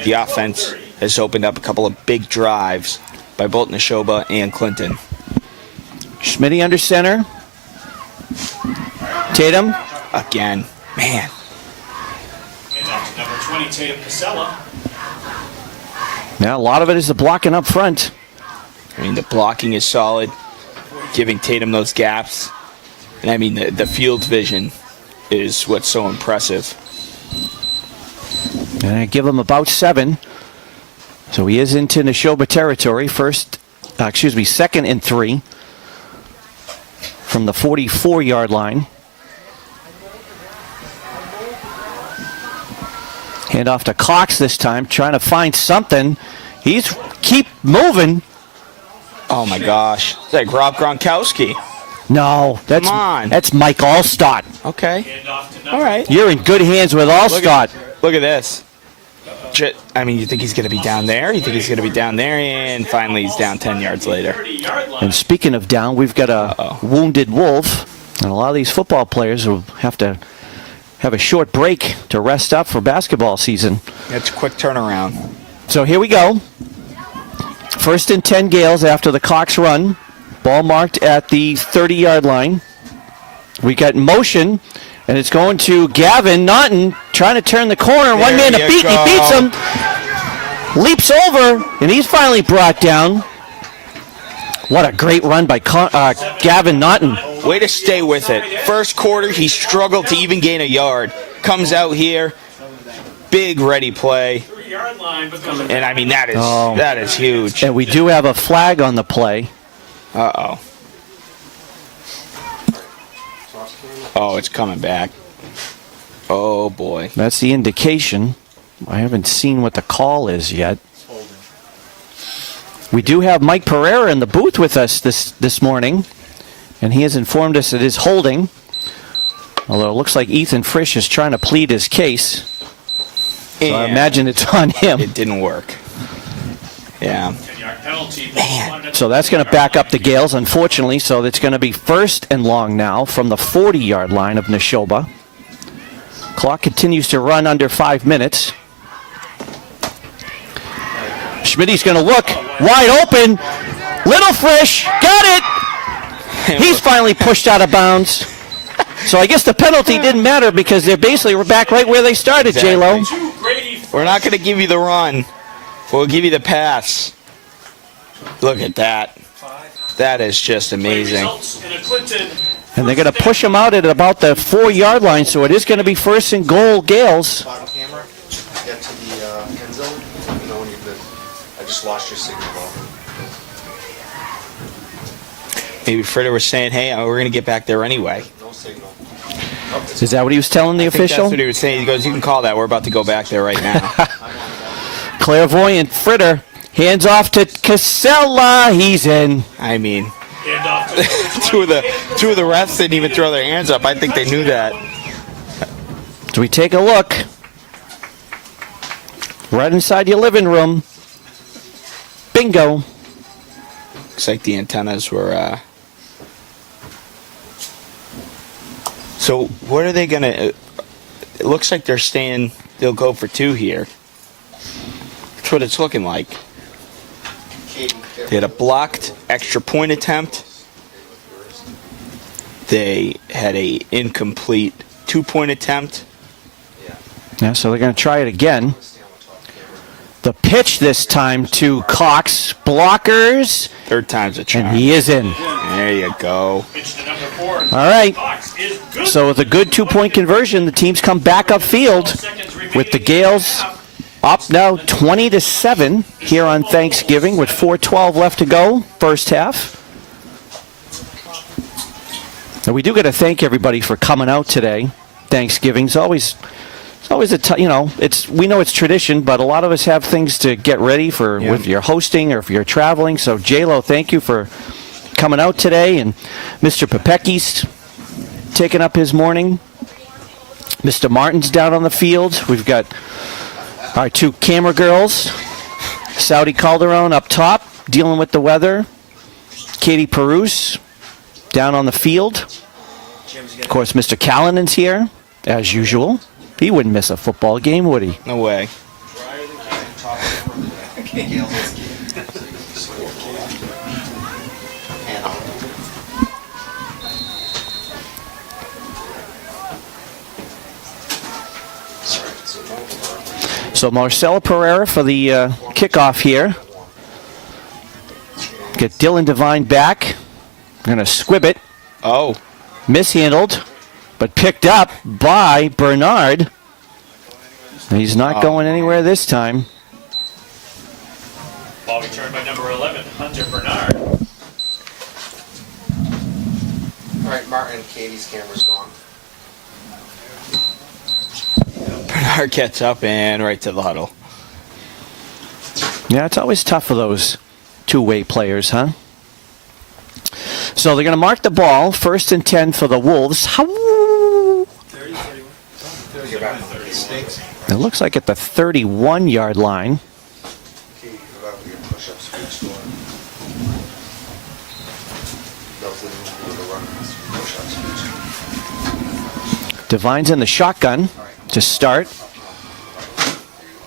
the offense has opened up a couple of big drives by both Nashoba and Clinton. Schmitty under center. Tatum. Again. Man. Number 20, Tatum Casella. Now, a lot of it is the blocking up front. I mean, the blocking is solid, giving Tatum those gaps. And I mean, the field vision is what's so impressive. And I give him about 7. So he is into Nashoba territory. Second and 3 from the 44-yard line. Hand off to Cox this time, trying to find something. He's keep moving. Oh my gosh. It's like Rob Gronkowski. No, that's Mike Allstott. Okay. All right. You're in good hands with Allstott. Look at this. I mean, you think he's going to be down there? You think he's going to be down there? And finally, he's down 10 yards later. And speaking of down, we've got a wounded wolf. And a lot of these football players will have to have a short break to rest up for basketball season. It's a quick turnaround. So here we go. First and 10 Gales after the Cox run. Ball marked at the 30-yard line. We got motion, and it's going to Gavin Naughton trying to turn the corner. One man to beat, and he beats him. Leaps over, and he's finally brought down. What a great run by Gavin Naughton. Way to stay with it. First quarter, he struggled to even gain a yard. Comes out here, big ready play. And I mean, that is huge. And we do have a flag on the play. Uh-oh. Oh, it's coming back. Oh, boy. That's the indication. I haven't seen what the call is yet. We do have Mike Pereira in the booth with us this morning, and he has informed us it is holding, although it looks like Ethan Frisch is trying to plead his case. So I imagine it's on him. It didn't work. Yeah. Man. So that's going to back up the Gales, unfortunately. So it's going to be first and long now from the 40-yard line of Nashoba. Clock continues to run under 5 minutes. Schmitty's going to look wide open. Little Frisch got it. He's finally pushed out of bounds. So I guess the penalty didn't matter because they basically were back right where they started, J-Lo. We're not going to give you the run. We'll give you the pass. Look at that. That is just amazing. And they're going to push him out at about the 4-yard line, so it is going to be first and goal, Gales. Bottom camera, get to the end zone. Let me know when you're good. I just lost your signal. Maybe Fritter was saying, hey, we're going to get back there anyway. Is that what he was telling the I think official? that's what he was saying. He goes, you can call that. We're about to go back there right now. Clairvoyant Fritter. Hands off to Casella. He's in. I mean, two of the refs didn't even throw their hands up. I think they knew that. So we take a look. Right inside your living room. Bingo. Looks like the antennas were... So what are they going to... It looks like they're staying... They'll go for 2 here. That's what it's looking like. They had a blocked extra point attempt. They had a incomplete 2-point attempt. Yeah, so they're going to try it again. The pitch this time to Cox. Blockers. 3rd time's a charm. And he is in. There you go. All right. So with a good 2-point conversion, the teams come back upfield with the Gales up now 20-7 here on Thanksgiving with 4:12 left to go, first half. And we do got to thank everybody for coming out today. Thanksgiving's always we know it's tradition, but a lot of us have things to get ready for with your hosting or if you're traveling. So J-Lo, thank you for coming out today, and Mr. Pepecki's taking up his morning. Mr. Martin's down on the field. We've got our 2 camera girls, Saudi Calderon up top, dealing with the weather. Katie Perouse down on the field. Of course, Mr. Callanan's here, as usual. He wouldn't miss a football game, would he? No way. So Marcelo Pereira for the kickoff here. Get Dylan Devine back. Going to squib it. Oh. Mishandled, but picked up by Bernard. He's not going anywhere this time. Ball returned by number 11, Hunter Bernard. All right, Martin, Katie's camera's gone. Bernard gets up and right to the huddle. Yeah, it's always tough for those 2-way players, huh? So they're going to mark the ball, 1st and 10 for the Wolves. It looks like at the 31-yard line. Devine's in the shotgun to start.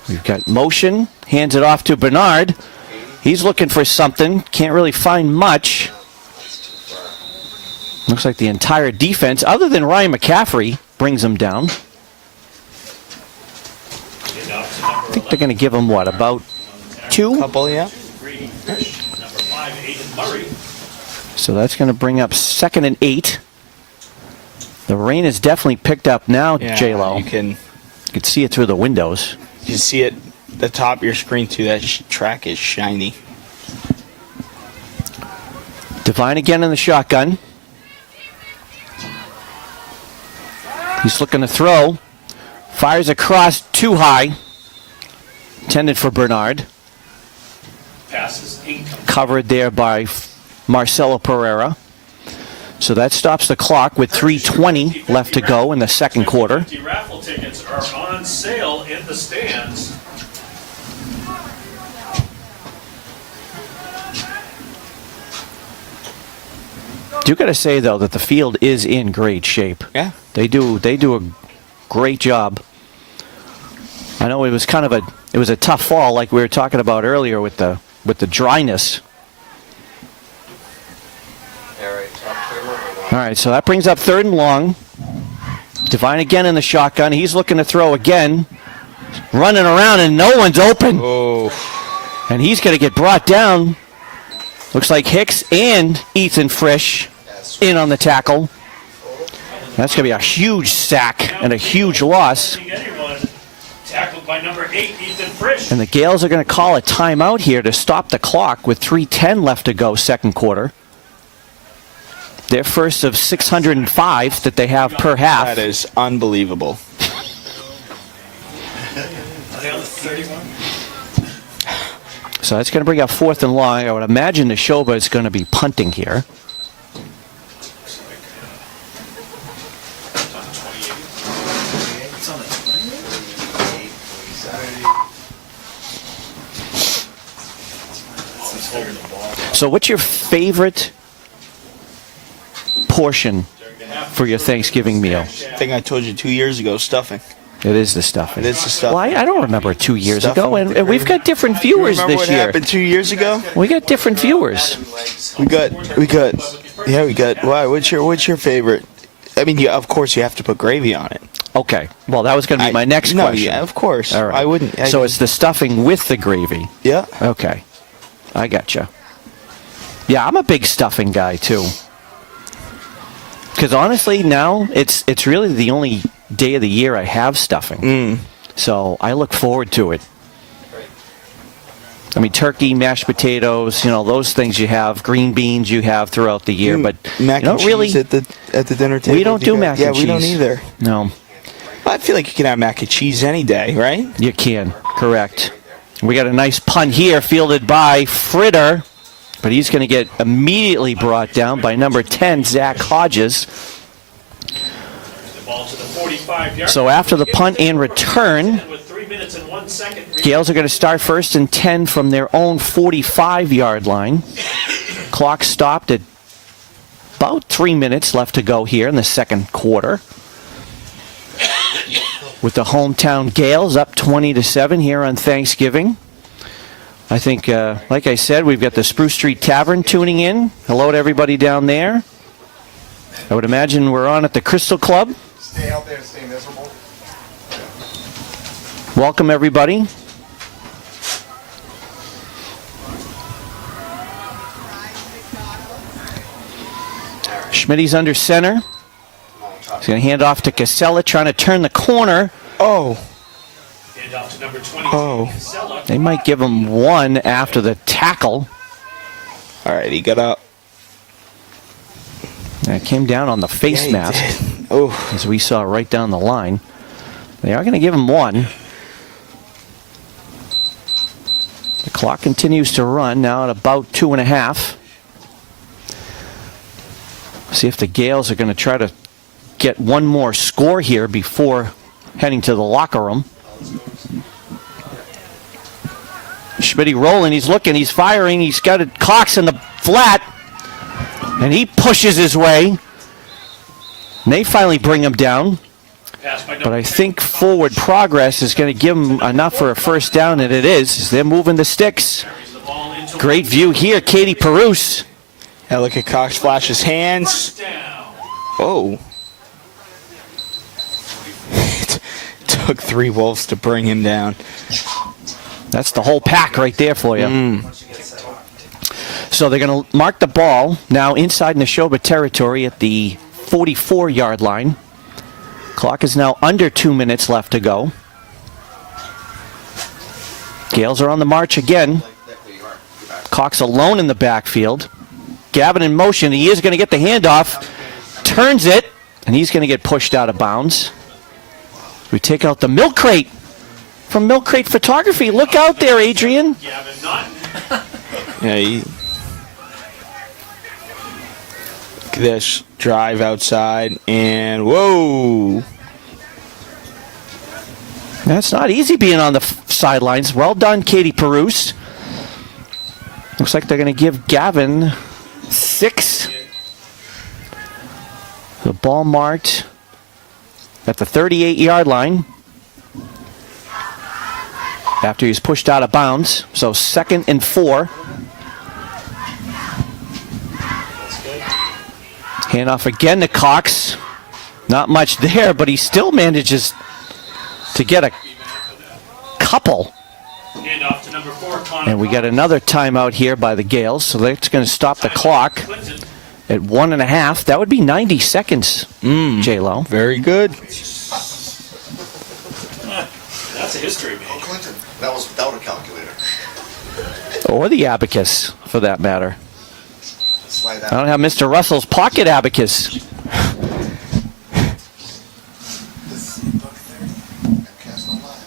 We've got motion, hands it off to Bernard. He's looking for something, can't really find much. Looks like the entire defense, other than Ryan McCaffrey, brings him down. I think they're going to give him, what, about 2? Couple, yeah. So that's going to bring up 2nd and 8. The rain has definitely picked up now, J-Lo. You can see it through the windows. You can see it at the top of your screen, too. That track is shiny. Devine again in the shotgun. He's looking to throw. Fires across too high. Intended for Bernard. Passes Covered there by Marcelo Pereira. So that stops the clock with 3:20 left to go in the second quarter. 50 raffle tickets are on sale in the stands. Do got to say though that the field is in great shape. Yeah, they do a great job. I know it was kind of a tough fall, like we were talking about earlier with the dryness. All right, so that brings up 3rd and long. Devine again in the shotgun. He's looking to throw again. Running around and no one's open. Oh. And he's going to get brought down. Looks like Hicks and Ethan Frisch in on the tackle. That's going to be a huge sack and a huge loss. Tackled by number 8, Ethan Frisch. And the Gales are going to call a timeout here to stop the clock with 3:10 left to go, second quarter. Their first of 605 that they have per half. That is unbelievable. So that's going to bring up 4th and long. I would imagine Nashoba is going to be punting here. So what's your favorite portion for your Thanksgiving meal? I think I told you 2 years ago, stuffing. It is the stuffing. It is the stuffing. Well, I don't remember 2 years Stuffing ago, with the and we've gravy. got different viewers Remember this what year. happened 2 years ago? We got different viewers. We got. Why? What's your favorite? I mean, of course you have to put gravy on it. Okay. Well, that was going to be my next no, question. yeah, of course. All right. I wouldn't. So it's the stuffing with the gravy. Yeah. Okay. I gotcha. Yeah, I'm a big stuffing guy too. Because honestly, now it's really the only day of the year I have stuffing. So I look forward to it. I mean, turkey, mashed potatoes, those things you have, green beans you have throughout the year, but mac and cheese really, at the dinner table. we don't do mac and cheese. Yeah, we don't either. No. I feel like you can have mac and cheese any day, right? You can, correct. We got a nice punt here, fielded by Fritter, but he's going to get immediately brought down by number 10, Zach Hodges. Ball to the 45-yard. So after the punt and return, With 3 minutes and 1 second. Gales are going to start 1st and 10 from their own 45-yard line. Clock stopped at about 3 minutes left to go here in the second quarter. With the hometown Gales up 20-7 here on Thanksgiving. I think, like I said, we've got the Spruce Street Tavern tuning in. Hello to everybody down there. I would imagine we're on at the Crystal Club. Stay out there and stay miserable. Welcome, everybody. Schmitty's under center. He's going to hand off to Casella, trying to turn the corner. Oh. Hand off to number 22. Oh. Casella. They might give him one after the tackle. All right, he got up. And it came down on the face Yeah, he mask, did. Oh. as we saw right down the line. They are going to give him one. The clock continues to run now at about 2.5. See if the Gales are going to try to get one more score here before heading to the locker room. Schmitty rolling, he's looking, he's firing, he's got it, Cox in the flat, and he pushes his way. And they finally bring him down. But I think forward progress is going to give them enough for a first down, and it is. They're moving the sticks. Great view here, Katie Perouse. Now look at Cox flash his hands. Oh. It took 3 Wolves to bring him down. That's the whole pack right there for you. So they're going to mark the ball now inside Nashoba territory at the 44-yard line. Clock is now under 2 minutes left to go. Gales are on the march again. Cox alone in the backfield. Gavin in motion. He is going to get the handoff. Turns it, and he's going to get pushed out of bounds. We take out the milk crate from Milk Crate Photography. Look out there, Adrian. Yeah, look at this drive outside, and whoa. That's not easy being on the sidelines. Well done, Katie Perouse. Looks like they're going to give Gavin 6. The ball marked at the 38-yard line after he's pushed out of bounds. So 2nd and 4. Handoff again to Cox. Not much there, but he still manages to get a couple. Handoff to number 4, Connor. And we got another timeout here by the Gales, so that's going to stop the clock at 1.5. That would be 90 seconds, J-Lo. Very good. That's a history, man. Oh, Clinton, that was without a calculator. Or the abacus, for that matter. why I that. don't have Mr. Russell's pocket abacus. Cast no line.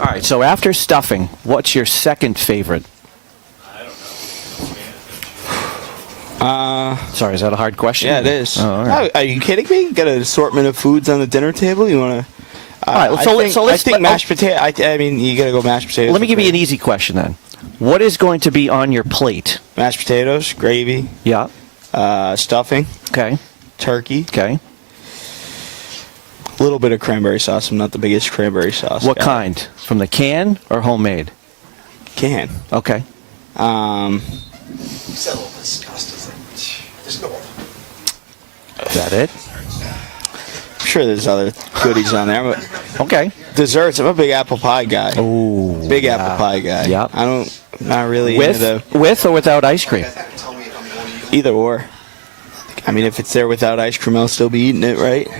All right, so after stuffing, what's your second favorite? Sorry, is that a hard question? Yeah, it is. Oh, all right. Are you kidding me? You got an assortment of foods on the dinner table. You want to? All right, I think mashed potato. I mean, you got to go mashed potatoes. Let me give you an easy question then. What is going to be on your plate? Mashed potatoes, gravy, Yeah. stuffing, Okay. turkey, Okay. a little bit of cranberry sauce. I'm not the biggest cranberry sauce. What guy. kind? From the can or homemade? Can. Okay. You said a little disgusting. There's no. Is that it? I'm sure there's other goodies on there, but Okay. desserts. I'm a big apple pie guy. Ooh. Big apple pie guy. Yep. Not really into With or without ice cream? Tell me if I'm going to use. the either or. I mean, if it's there without ice cream, I'll still be eating it, right?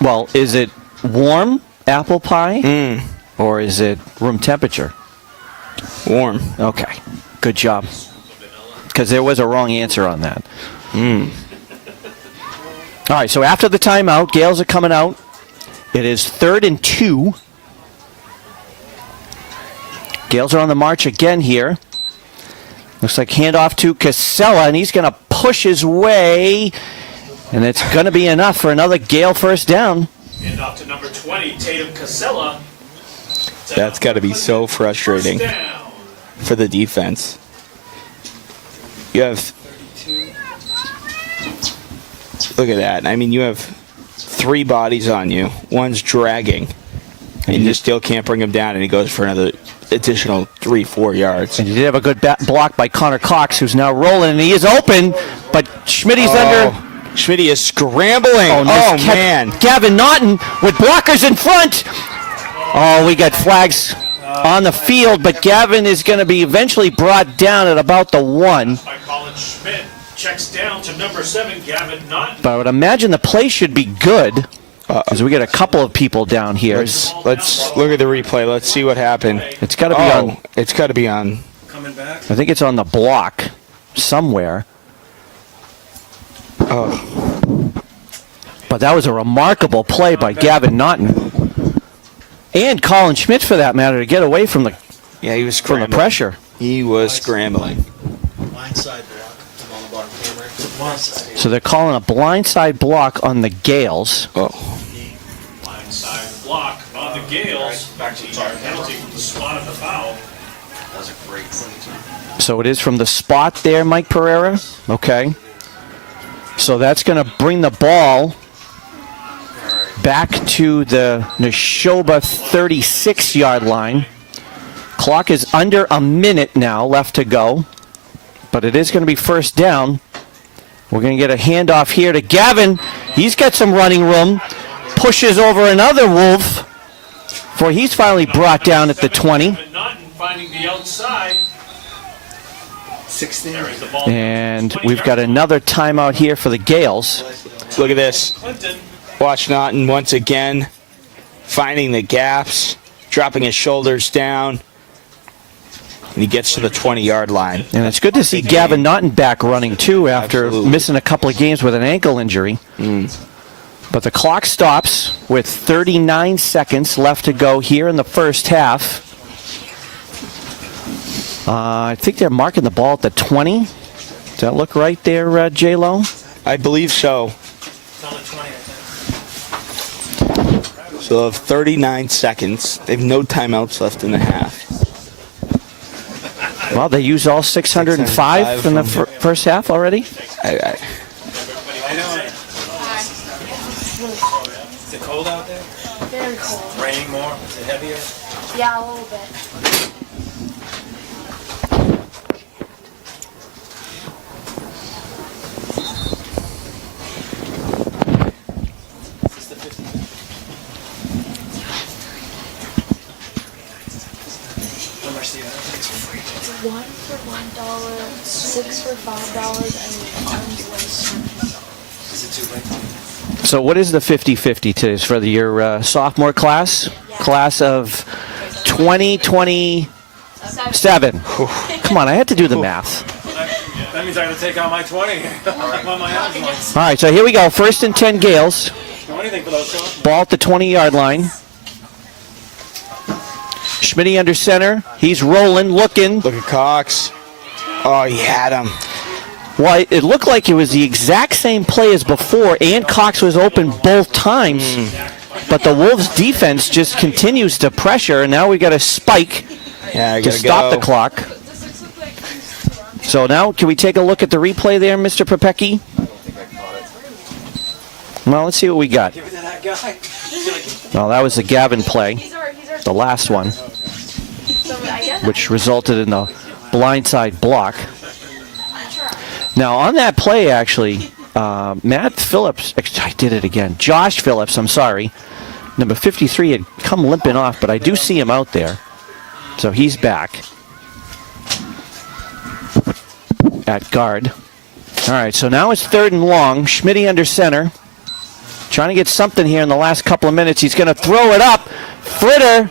Well, is it warm apple pie or is it room temperature? Warm. Okay. Good job. Because there was a wrong answer on that. All right, so after the timeout, Gales are coming out. It is 3rd and 2. Gales are on the march again here. Looks like handoff to Casella, and he's going to push his way. And it's going to be enough for another Gale first down. And off to number 20, Tatum Casella. That's got to be so frustrating First down. for the defense. You have. Look at that. I mean, you have 3 bodies on you. One's dragging, and you still can't bring him down, and he goes for another additional 3-4 yards. And you did have a good block by Connor Cox, who's now rolling, and he is open, but Schmidt's under. Schmidt is scrambling. Oh, nice catch. man. Gavin Naughton with blockers in front. Oh, we got flags on the field, but Gavin is going to be eventually brought down at about the 1. By Colin Schmidt. Checks down to number 7, Gavin Naughton. But I would imagine the play should be good, because we got a couple of people down here. Let's look at the replay. Let's see what happened. It's got to be on. It's got to be on. Coming back. I think it's on the block somewhere. Oh, But that was a remarkable play by Gavin Naughton. And Colin Schmidt, for that matter, to get away from the yeah, he was from the scrambling. pressure. He was scrambling. Blindside block. I'm on the bottom camera. Blindside. So they're calling a blindside block on the Gales. Oh, Blindside block on the Gales. Back to the penalty from the spot of the foul. That was a great play. So it is from the spot there, Mike Pereira. Okay. So that's going to bring the ball back to the Nashoba 36-yard line. Clock is under a minute now left to go, but it is going to be first down. We're going to get a handoff here to Gavin. He's got some running room. Pushes over another Wolf, for he's finally brought down at the 20. Gavin Naughton finding the outside. 16. Carries the ball. And we've got another timeout here for the Gales. look at this. Clinton. Watch Naughton once again finding the gaps, dropping his shoulders down, and he gets to the 20-yard line. And it's good to see Gavin Naughton back running, too, after Absolutely. missing a couple of games with an ankle injury. But the clock stops with 39 seconds left to go here in the first half. I think they're marking the ball at the 20. Does that look right there, J-Lo? I believe so. So they'll have 39 seconds. They have no timeouts left in the half. Well, they used all 605 in the first half already. I Is it cold out there? Very cold. Raining more? Is it heavier? Yeah, a little bit. How much do you have? It's free. It's $1 for $1, 6 for $5, and arms length. Is it too late? So what is the 50-50 today? Is for your sophomore class? Class of 20-27. Come on, I had to do the math. That means I got to take out my 20. On my own. All right, so here we go. 1st and 10 Gales. Do anything for those guys. Ball at the 20-yard line. Schmitty under center. He's rolling, looking. Look at Cox. Oh, he had him. Well, it looked like it was the exact same play as before, and Cox was open both times. But the Wolves' defense just continues to pressure, and now we got a spike to stop the clock. So now, can we take a look at the replay there, Mr. Popecki? Well, let's see what we got. Well, that was the Gavin play, the last one, which resulted in the blindside block. Now, on that play, actually, Matt Phillips, I did it again. Josh Phillips, I'm sorry. Number 53 had come limping off, but I do see him out there. So he's back at guard. All right, so now it's 3rd and long. Schmitty under center. Trying to get something here in the last couple of minutes. He's going to throw it up. Fritter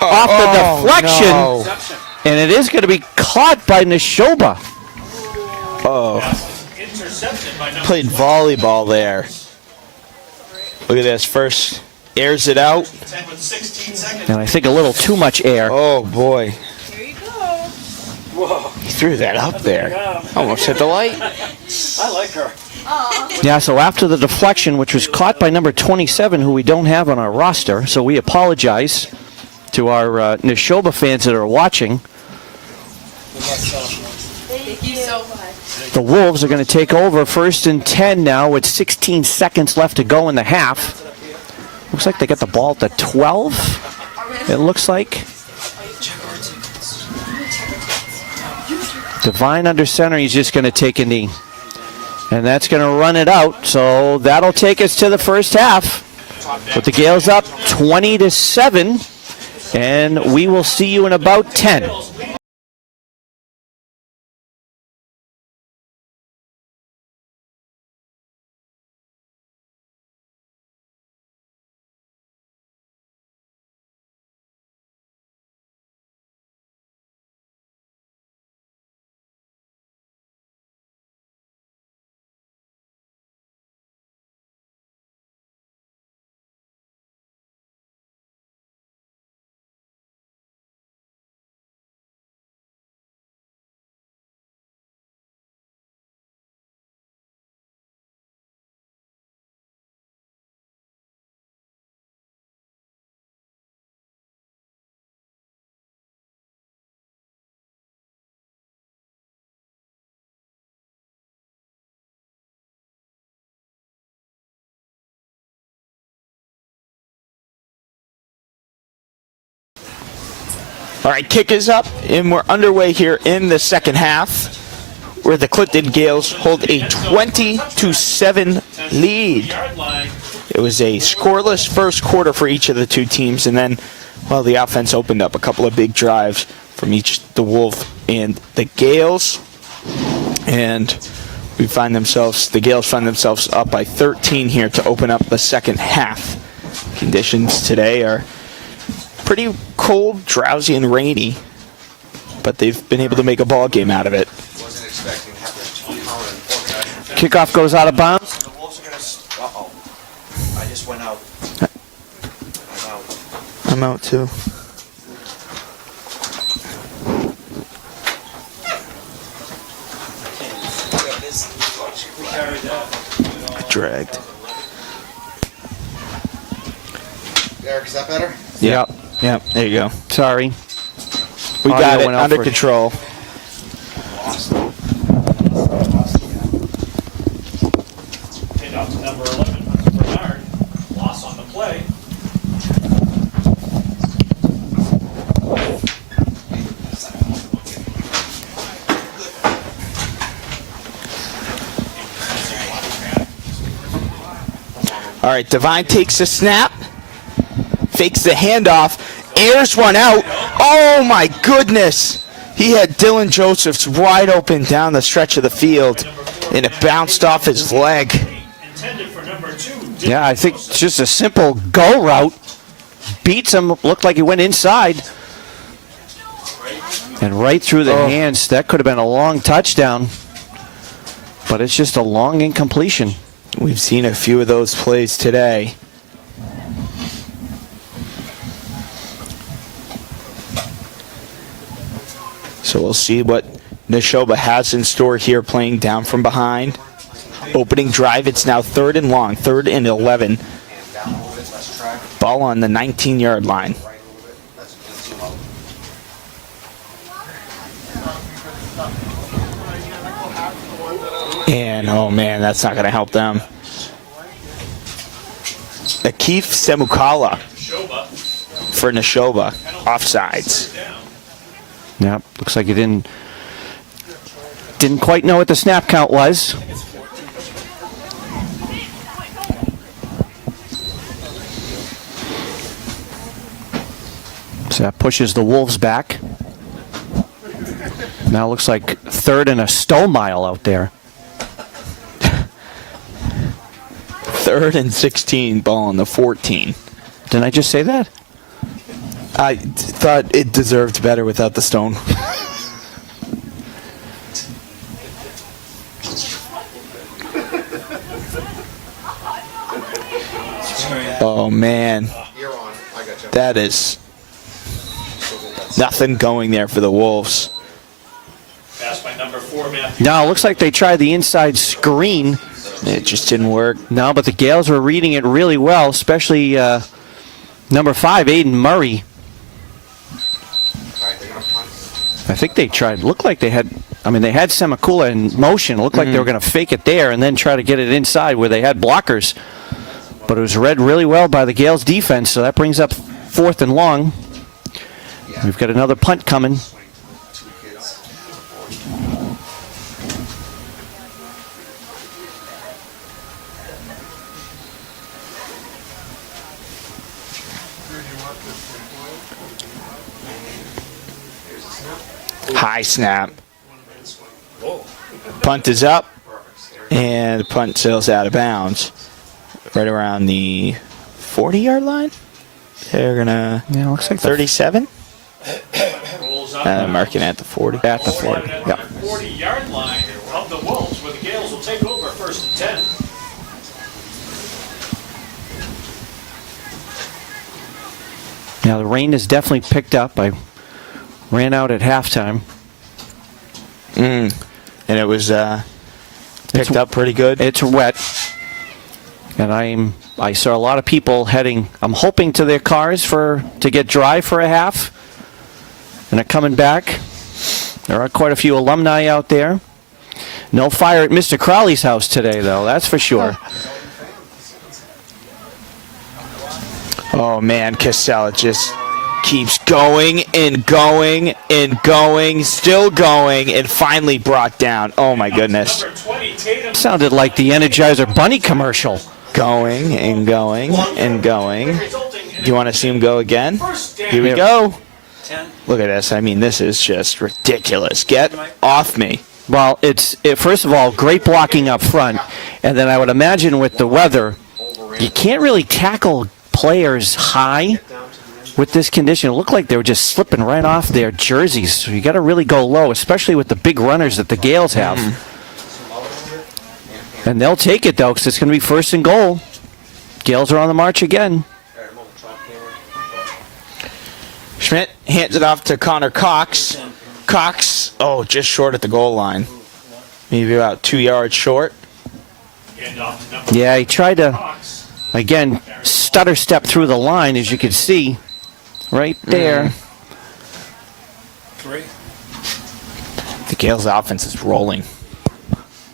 off the deflection. No. And it is going to be caught by Nashoba. Played volleyball there. Look at this. First airs it out. And I think a little too much air. Oh, boy. Here you go. Whoa. He threw that up there. Almost hit the light. I like her. Yeah, so after the deflection, which was caught by number 27, who we don't have on our roster, so we apologize to our Nashoba fans that are watching. Thank you so much. The Wolves are going to take over 1st and 10 now with 16 seconds left to go in the half. Looks like they got the ball at the 12, it looks like. Devine under center, he's just going to take a knee. And that's going to run it out, so that'll take us to the first half. With the Gales up 20-7, and we will see you in about 10. All right, kick is up, and we're underway here in the second half, where the Clinton Gales hold a 20-7 lead. It was a scoreless first quarter for each of the two teams, and then, well, the offense opened up a couple of big drives from each, the Wolf and the Gales, and the Gales find themselves up by 13 here to open up the second half. Conditions today are pretty cold, drowsy, and rainy, but they've been able to make a ball game out of it. Kickoff goes out of bounds. The Wolves are going to... Uh-oh. I just went out. I'm out too. Dragged. Eric, is that better? Yep. Yep, there you go. Sorry. We Audio got it went out under for- control. Pinned out to number 11, Bernard. Loss on the play. All right, Devine takes the snap, fakes the handoff, airs one out. Oh my goodness! He had Dylan Josephs wide open down the stretch of the field, and it bounced off his leg. Intended for number 2. Yeah, I think it's just a simple go route. Beats him. Looked like he went inside. And right through the hands. That could have been a long touchdown. But it's just a long incompletion. We've seen a few of those plays today. So we'll see what Nashoba has in store here, playing down from behind. Opening drive, it's now 3rd and long, 3rd and 11. Ball on the 19-yard line. And, oh man, that's not going to help them. Akif Semukala for Nashoba. Offsides. Yep, looks like he didn't quite know what the snap count was. So that pushes the Wolves back. Now looks like 3rd and a stow mile out there. 3rd and 16, ball on the 14. Didn't I just say that? I thought it deserved better without the stone. Oh man, that is nothing going there for the Wolves. Pass by number 4, Matthew. No, it looks like they tried the inside screen. It just didn't work. No, but the Gales were reading it really well, especially number 5, Aiden Murray. I think they tried. Looked like they had. I mean, they had Semikula in motion. Looked like they were going to fake it there and then try to get it inside where they had blockers. But it was read really well by the Gales defense, so that brings up 4th and long. We've got another punt coming. High snap. Punt is up, and the punt sails out of bounds. Right around the 40-yard line. They're gonna. Yeah, looks like 37. Marking at the 40. At the 40. Yeah. 40-yard line of the Wolves, where the Gales will take over 1st and 10. Now the rain has definitely picked up. I ran out at halftime. And it was picked up pretty good. It's wet. And I saw a lot of people heading, I'm hoping, to their cars to get dry for a half. And they're coming back. There are quite a few alumni out there. No fire at Mr. Crowley's house today, though, that's for sure. Oh man, Casella just keeps going and going and going, still going, and finally brought down. Oh my goodness. Sounded like the Energizer Bunny commercial. Going and going and going. Do you want to see him go again? Here we go. Look at this. I mean, this is just ridiculous. Get off me. Well, first of all, great blocking up front. And then I would imagine with the weather, you can't really tackle players high with this condition. It looked like they were just slipping right off their jerseys. So you got to really go low, especially with the big runners that the Gales have. And they'll take it, though, because it's going to be 1st and goal. Gales are on the march again. Schmidt hands it off to Connor Cox. Cox, just short at the goal line. Maybe about 2 yards short. Yeah, he tried to, again, stutter step through the line, as you can see. Right there. The Gales' offense is rolling.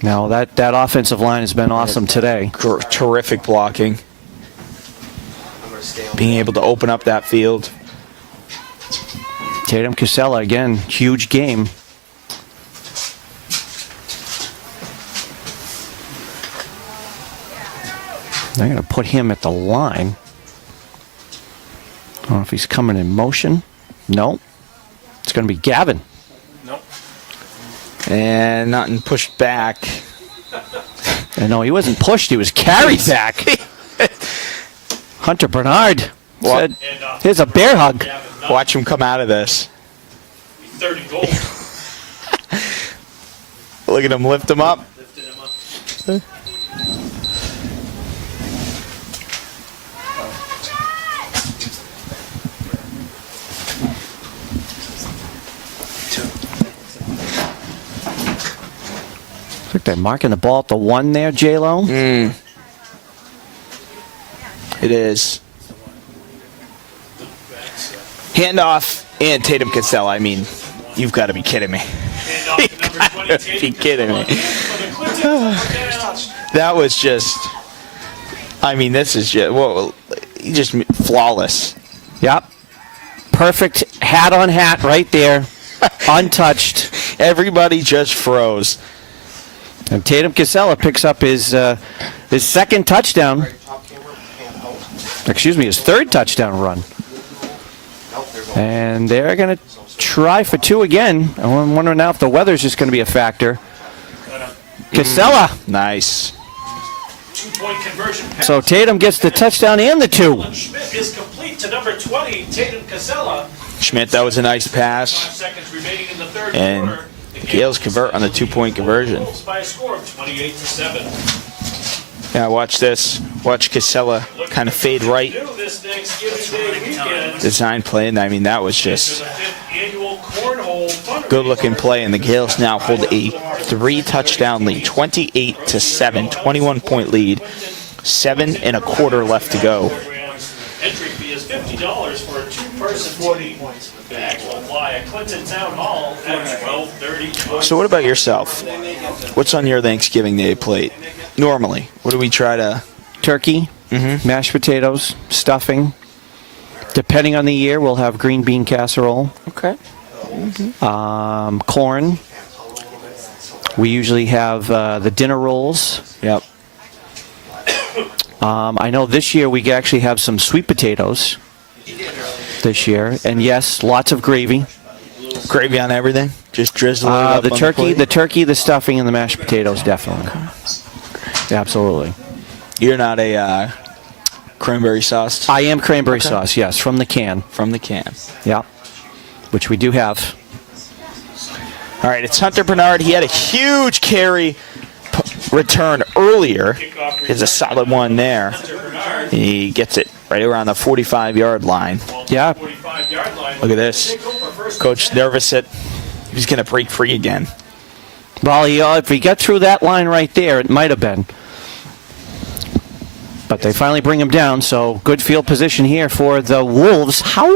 Now, that offensive line has been awesome today. Terrific blocking. Being able to open up that field. Tatum Casella, again, huge game. They're going to put him at the line. I don't know if he's coming in motion. No. It's going to be Gavin. Nope. And nothing pushed back. And no, he wasn't pushed. He was carried back. Hunter Bernard said, here's a bear hug. Watch him come out of this. Third and goal. Look at him lift him up. Lifted him up. Looks like they're marking the ball at the 1 there, J-Lo. It is. Handoff and Tatum Casella. I mean, you've got to be kidding me. You've got to be kidding me. That was just. I mean, this is just. Well, just flawless. Yep. Perfect hat on hat right there. Untouched. Everybody just froze. And Tatum Casella picks up his second touchdown. Excuse me, his third touchdown run. And they're going to try for 2 again. I'm wondering now if the weather's just going to be a factor. Casella. Nice. 2-point conversion pass. So Tatum gets the touchdown and the 2. Schmidt is complete to number 20, Tatum Casella. Schmidt, that was a nice 5 pass. seconds remaining in the third And quarter. The Gales convert on the 2-point conversion. by a score of 28-7. Yeah, watch this. Watch Casella kind of fade right. New this Thanksgiving Day weekend. Design play, and I mean, that was just The 5th annual Cornhole Fundraiser. good-looking play, and the Gales now hold a 3-touchdown lead, 28-7, 21-point lead, 7 1/4 left to go. Entry fee is $50 for a 2-person team. Bags will apply at Clinton Town Hall at 12:30. So what about yourself? What's on your Thanksgiving Day plate? Normally, what do we try to... Turkey, mashed potatoes, stuffing. Depending on the year, we'll have green bean casserole. Okay. Corn. We usually have the dinner rolls. Yep. I know this year we actually have some sweet potatoes this year. And yes, lots of gravy. Gravy on everything? Just drizzle it up the on turkey, the turkey, the stuffing, and the mashed potatoes, definitely. Absolutely. You're not a cranberry sauce? I am cranberry sauce, yes, from the can. From the can. Yeah, which we do have. All right, it's Hunter Bernard. He had a huge carry return earlier. It's a solid one there. He gets it right around the 45-yard line. Yeah. Look at this. Coach nervous that he's going to break free again. Well, if he got through that line right there, it might have been. But they finally bring him down, so good field position here for the Wolves. How?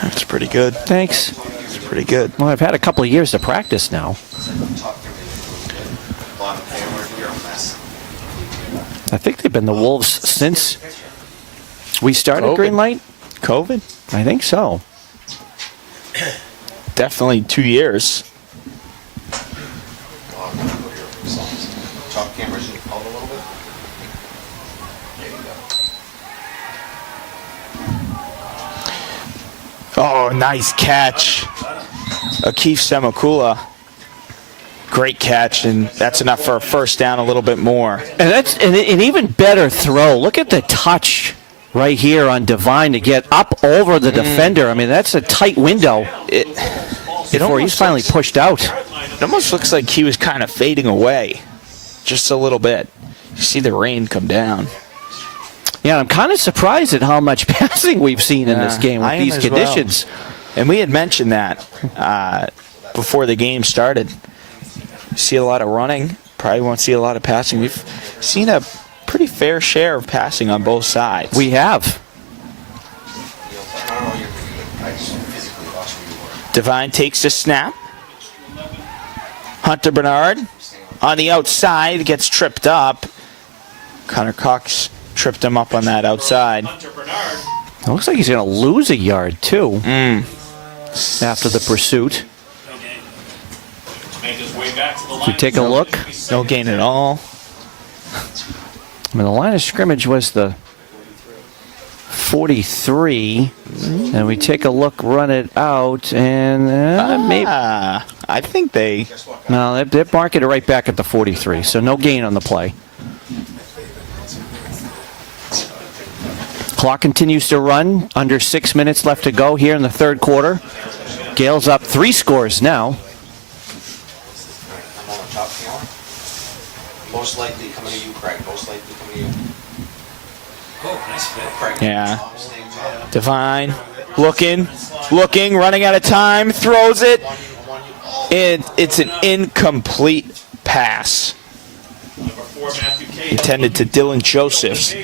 That's pretty good. Thanks. That's pretty good. Well, I've had a couple of years to practice now. I think they've been the Wolves since we started COVID. Green Light. COVID? I think so. Definitely 2 years. Top cameras out a little bit. There you go. Oh, nice catch. Akeef Semakula. Great catch, and that's enough for a first down, a little bit more. And that's an even better throw. Look at the touch right here on Devine to get up over the defender. I mean, that's a tight window. Before he's finally pushed out. It almost looks like he was kind of fading away, just a little bit. You see the rain come down. Yeah, I'm kind of surprised at how much passing we've seen in this game with I am these as conditions. well. And we had mentioned that before the game started. You see a lot of running. Probably won't see a lot of passing. We've seen a pretty fair share of passing on both sides. We have. Devine takes the snap. Hunter Bernard on the outside gets tripped up. Connor Cox tripped him up on that outside. It looks like he's going to lose a yard, too, after the pursuit. If you take a look. No gain at all. I mean, the line of scrimmage was the 43, and we take a look, run it out, and maybe. I think they. No, they're marking it right back at the 43, so no gain on the play. Clock continues to run. Under 6 minutes left to go here in the third quarter. Gales up 3 scores now. I'm on the top camera. Most likely coming to you, Craig. Most likely coming to you. Oh, nice fit. Craig. Yeah. Divine looking, running out of time, throws it. And it's an incomplete pass. Intended to Dylan Josephs.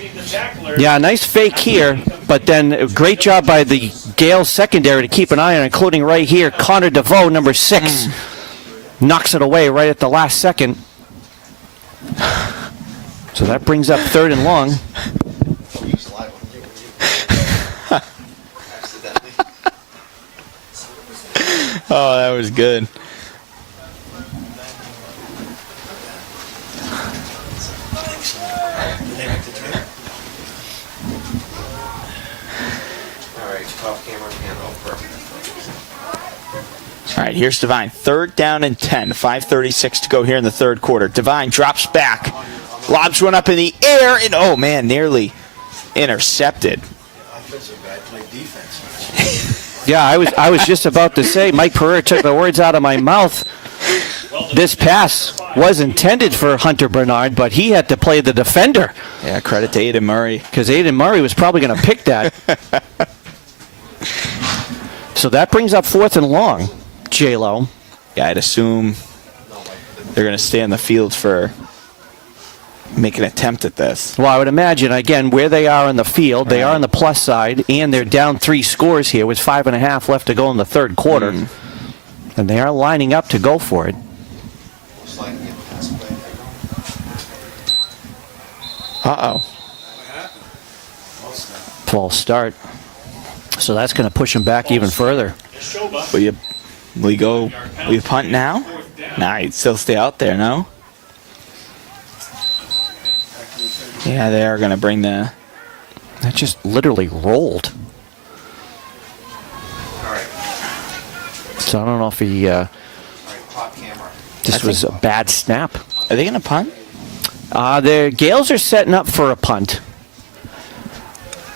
Yeah, nice fake here, but then a great job by the Gales secondary to keep an eye on, including right here, Connor DeVoe, number 6, knocks it away right at the last second. So that brings up 3rd and long. Oh, that was good. All right, here's Divine. 3rd down and 10. 5:36 to go here in the third quarter. Divine drops back. Lobs one up in the air, and oh man, nearly intercepted. Yeah, I was just about to say, Mike Pereira took the words out of my mouth. This pass was intended for Hunter Bernard, but he had to play the defender. Yeah, credit to Aiden Murray. Because Aiden Murray was probably going to pick that. So that brings up 4th and long, J-Lo. Yeah, I'd assume they're going to stay on the field for make an attempt at this. Well, I would imagine, again, where they are on the field, they are on the plus side, and they're down 3 scores here with 5.5 left to go in the third quarter. And they are lining up to go for it. Uh-oh. False start. So that's going to push them back even further. We punt now? Nah, you'd still stay out there, no? Yeah, they are going to bring the... That just literally rolled. So I don't know if he... this was a bad snap. Are they going to punt? The Gales are setting up for a punt.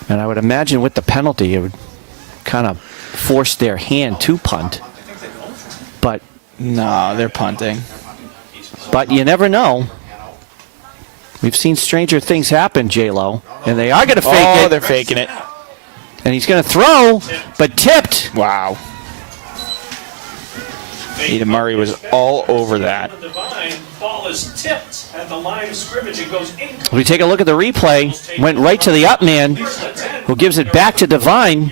And I would imagine with the penalty, it would kind of force their hand to punt. But no, they're punting. But you never know. We've seen stranger things happen, J-Lo. And they are going to fake it. Oh, they're faking it. And he's going to throw, but tipped. Wow. Aiden Murray was all over that. Ball is tipped at the line of scrimmage. It goes in. We take a look at the replay. Went right to the up man, who gives it back to Divine.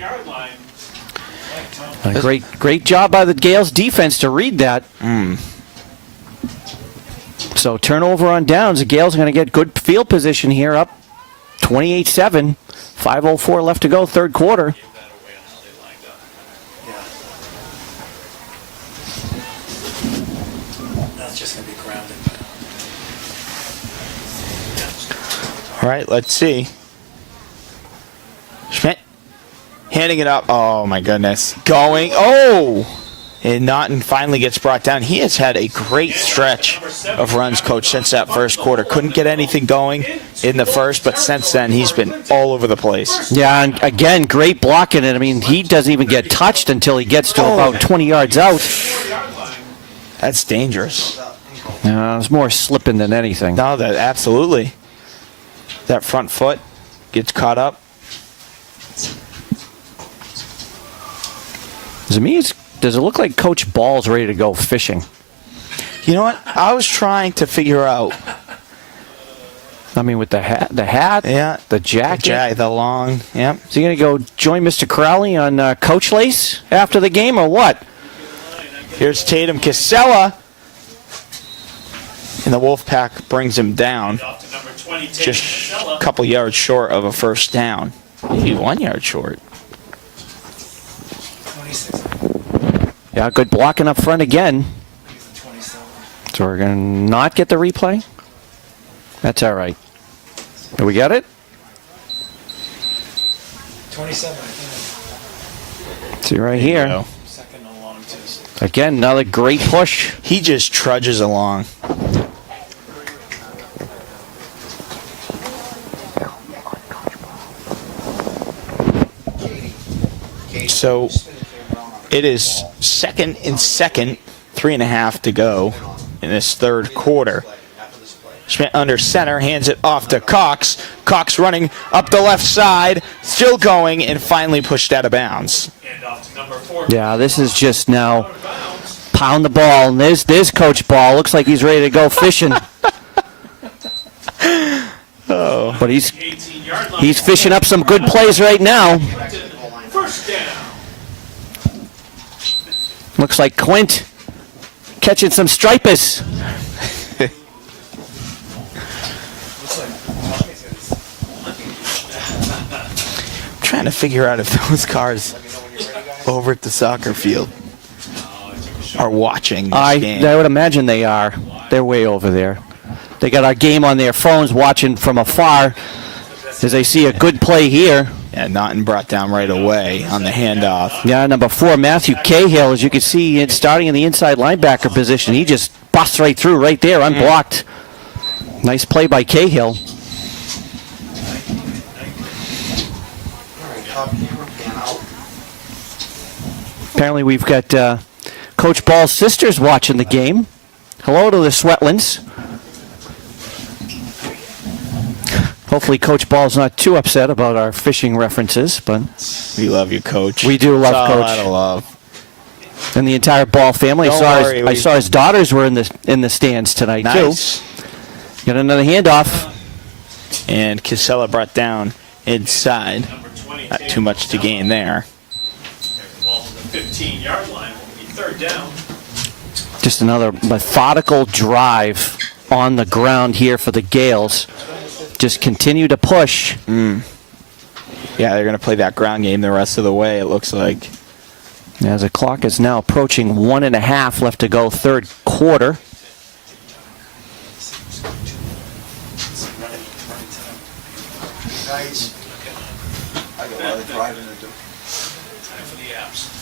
A great job by the Gales defense to read that. So turnover on downs. The Gales are going to get good field position here, up 28-7. 5:04 left to go, third quarter. That's just going to be grounded. All right, let's see. Schmidt handing it up. Oh, my goodness. Going. Oh! And Naughton finally gets brought down. He has had a great stretch of runs, Coach, since that first quarter. Couldn't get anything going in the first, but since then he's been all over the place. Yeah, and again, great blocking it. I mean, he doesn't even get touched until he gets to about 20 yards out. That's dangerous. It's more slipping than anything. No, that absolutely. That front foot gets caught up. Does it look like Coach Ball's ready to go fishing? You know what? I was trying to figure out. I mean, with the hat, yeah, the jacket, the long, yeah. Is he going to go join Mr. Crowley on Coach Lace after the game or what? Here's Tatum Casella. And the Wolfpack brings him down. Just a couple yards short of a first down. Maybe 1 yard short. Yeah, good blocking up front again. So we're going to not get the replay? That's all right. We got it? 27, I think. See right here. Second and long, too. Again, another great push. He just trudges along. So it is second and second, 3.5 to go in this third quarter. Schmidt under center, hands it off to Cox. Cox running up the left side, still going, and finally pushed out of bounds. Yeah, this is just now pound the ball. And there's Coach Ball. Looks like he's ready to go fishing. Oh. But he's fishing up some good plays right now. Looks like Quint catching some stripers. Trying to figure out if those cars over at the soccer field are watching this game. I would imagine they are. They're way over there. They got our game on their phones watching from afar as they see a good play here. Yeah, Naughton brought down right away on the handoff. Yeah, number 4, Matthew Cahill, as you can see, starting in the inside linebacker position. He just busts right through right there, unblocked. Nice play by Cahill. Apparently we've got Coach Ball's sisters watching the game. Hello to the Sweatlands. Hopefully Coach Ball's not too upset about our fishing references, but we love you, Coach. We do love That's Coach. A lot of love. And the entire Ball family. I saw his daughters were in the stands tonight nice. too. Got another handoff. And Casella brought down inside. Not too much to gain there. 15-yard line will be third down. Just another methodical drive on the ground here for the Gales. Just continue to push. Yeah, they're going to play that ground game the rest of the way, it looks like. As the clock is now approaching 1.5 left to go, third quarter. Guys, I got a lot of driving to do. Time for the apps.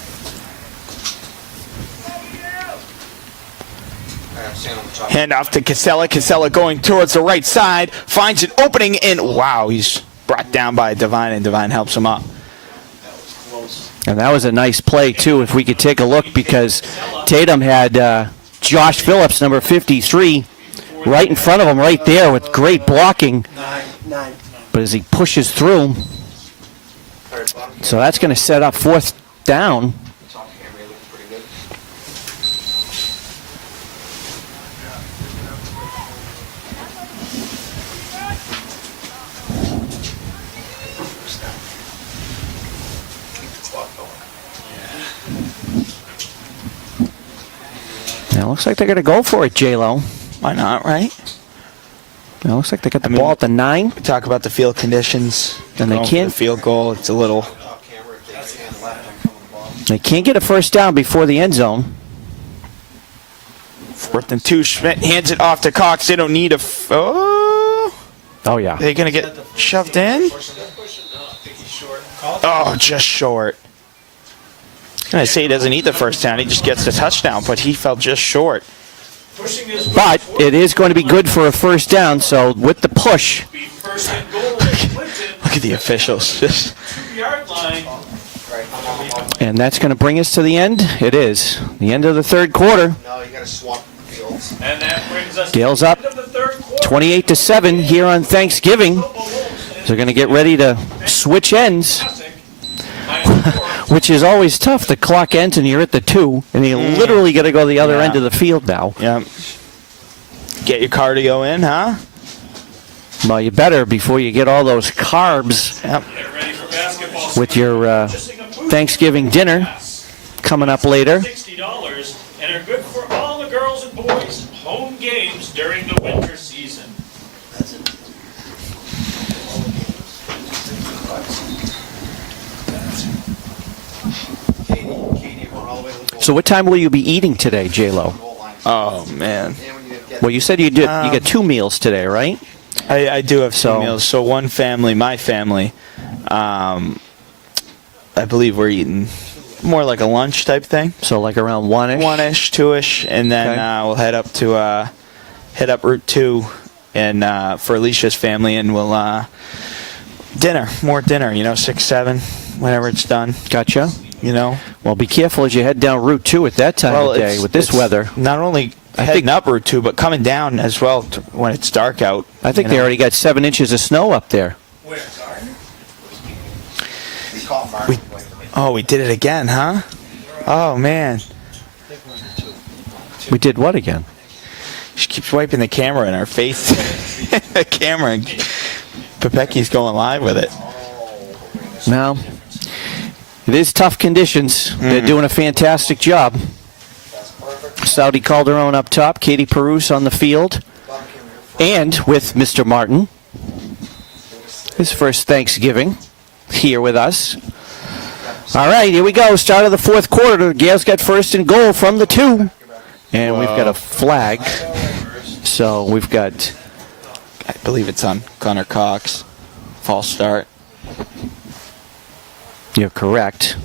Hand off to Casella. Casella going towards the right side. Finds an opening, and wow, he's brought down by Devine, and Devine helps him up. And that was a nice play, too, if we could take a look, because Tatum had Josh Phillips, number 53, right in front of him right there with great blocking. But as he pushes through, so that's going to set up fourth down. Now, looks like they're going to go for it, J-Lo. Why not, right? Now, looks like they got the ball at the 9. We talk about the field conditions. And they can't. The field goal, it's a little. They can't get a first down before the end zone. 4th and 2. Schmidt hands it off to Cox. They don't need a. Oh, yeah. They're going to get shoved in? Oh, just short. I was going to say he doesn't need the first down. He just gets the touchdown, but he fell just short. But it is going to be good for a first down, so with the push. Look at the officials. And that's going to bring us to the end. It is. The end of the third quarter. Now you got to swap fields. And that brings us Gales to up the end of the third quarter. 28-7 here on Thanksgiving. So they're going to get ready to switch ends, which is always tough. The clock ends and you're at the 2, and you literally got to go to the other end of the field now. Yep. Get your cardio in, huh? Well, you better before you get all those carbs with your Thanksgiving dinner coming up later. $60 and are good for all the girls and boys home games during the winter season. So what time will you be eating today, J-Lo? Oh, man. Well, you said you get 2 meals today, right? I do have 2 meals. So one family, my family, I believe we're eating more like a lunch type thing. So like around 1-ish? 1-ish, 2-ish, and then we'll head up to Route 2 and for Alicia's family, and we'll more dinner, 6, 7, whenever it's done. Gotcha. you know. Well, be careful as you head down Route 2 at that time of day with this weather. Not only heading up Route 2, but coming down as well when it's dark out. I think they already got 7 inches of snow up there. We did it again, huh? Oh, man. We did what again? She keeps wiping the camera in our face. The camera. And Pepecki's going live with it. Well, it is tough conditions. They're doing a fantastic job. Saudi Calderon up top, Katie Perouse on the field, and with Mr. Martin. His first Thanksgiving here with us. All right, here we go. Start of the fourth quarter. Gales got first and goal from the 2. And we've got a flag. So we've got, I believe it's on Connor Cox. False start. You're correct.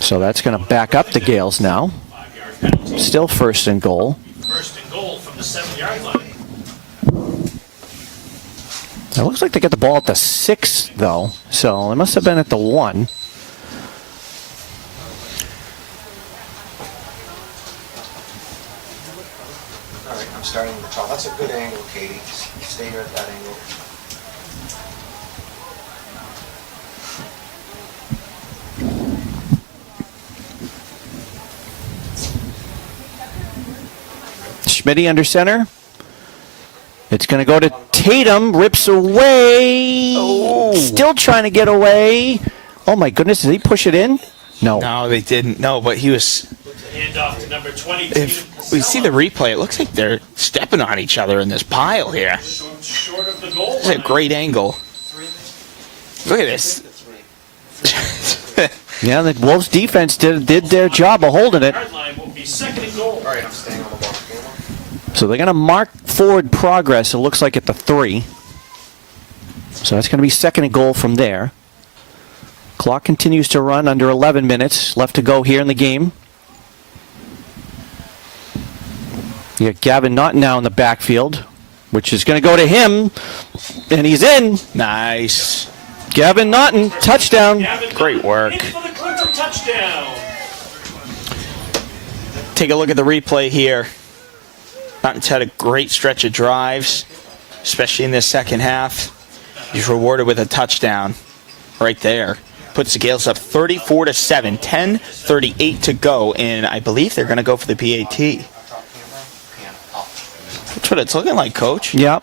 So that's going to back up the Gales now. Still first and goal. First and goal from the 7-yard line. It looks like they got the ball at the 6, though. So it must have been at the 1. All right, I'm starting with the top. That's a good angle, Katie. Just stay here at that angle. Schmitty under center. It's going to go to Tatum. Rips away. Oh. Still trying to get away. Oh, my goodness. Did he push it in? No. No, they didn't. No, but he was... Handoff to number 20. If we see the replay, it looks like they're stepping on each other in this pile here. Short of the goal This is a great angle. Look at this. Yeah, the Wolves defense did their job of holding it. Yard line will be second and goal. All right, I'm staying on the ball. So they're going to mark forward progress, it looks like, at the 3. So that's going to be second and goal from there. Clock continues to run, under 11 minutes left to go here in the game. You got Gavin Naughton now in the backfield, which is going to go to him, and he's in. Nice. Gavin Naughton, touchdown. Great work. In for the Clinton touchdown. Take a look at the replay here. Naughton's had a great stretch of drives, especially in this second half. He's rewarded with a touchdown right there. Puts the Gales up 34-7, 10:38 to go, and I believe they're going to go for the PAT. That's what it's looking like, Coach. Yep.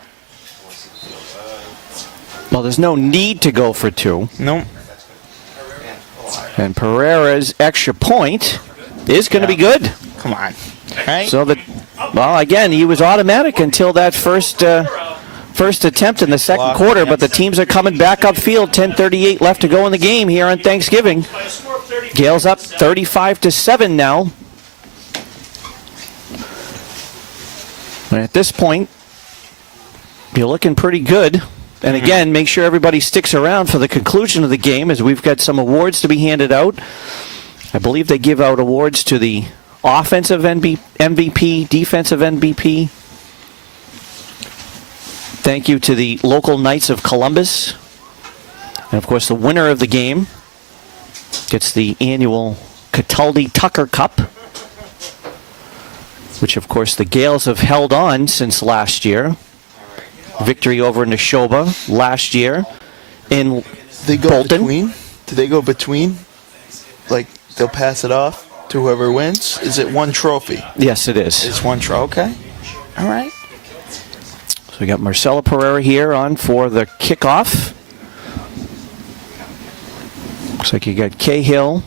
Well, there's no need to go for 2. Nope. And Pereira's extra point is going to be good. Come on. Right? So well, again, he was automatic until that first attempt in the second quarter, but the teams are coming back upfield. 10:38 left to go in the game here on Thanksgiving. Gales up 35-7 now. And at this point, you're looking pretty good. And again, make sure everybody sticks around for the conclusion of the game, as we've got some awards to be handed out. I believe they give out awards to the offensive MVP, defensive MVP. Thank you to the local Knights of Columbus. And of course, the winner of the game gets the annual Cataldi Tucker Cup, which of course the Gales have held on since last year. Victory over Nashoba last year in They go Bolton. between? Do they go between? Like, they'll pass it off to whoever wins? Is it one trophy? Yes, it is. It's one trophy. Okay. All right. So we got Marcella Pereira here on for the kickoff. Looks like you got Cahill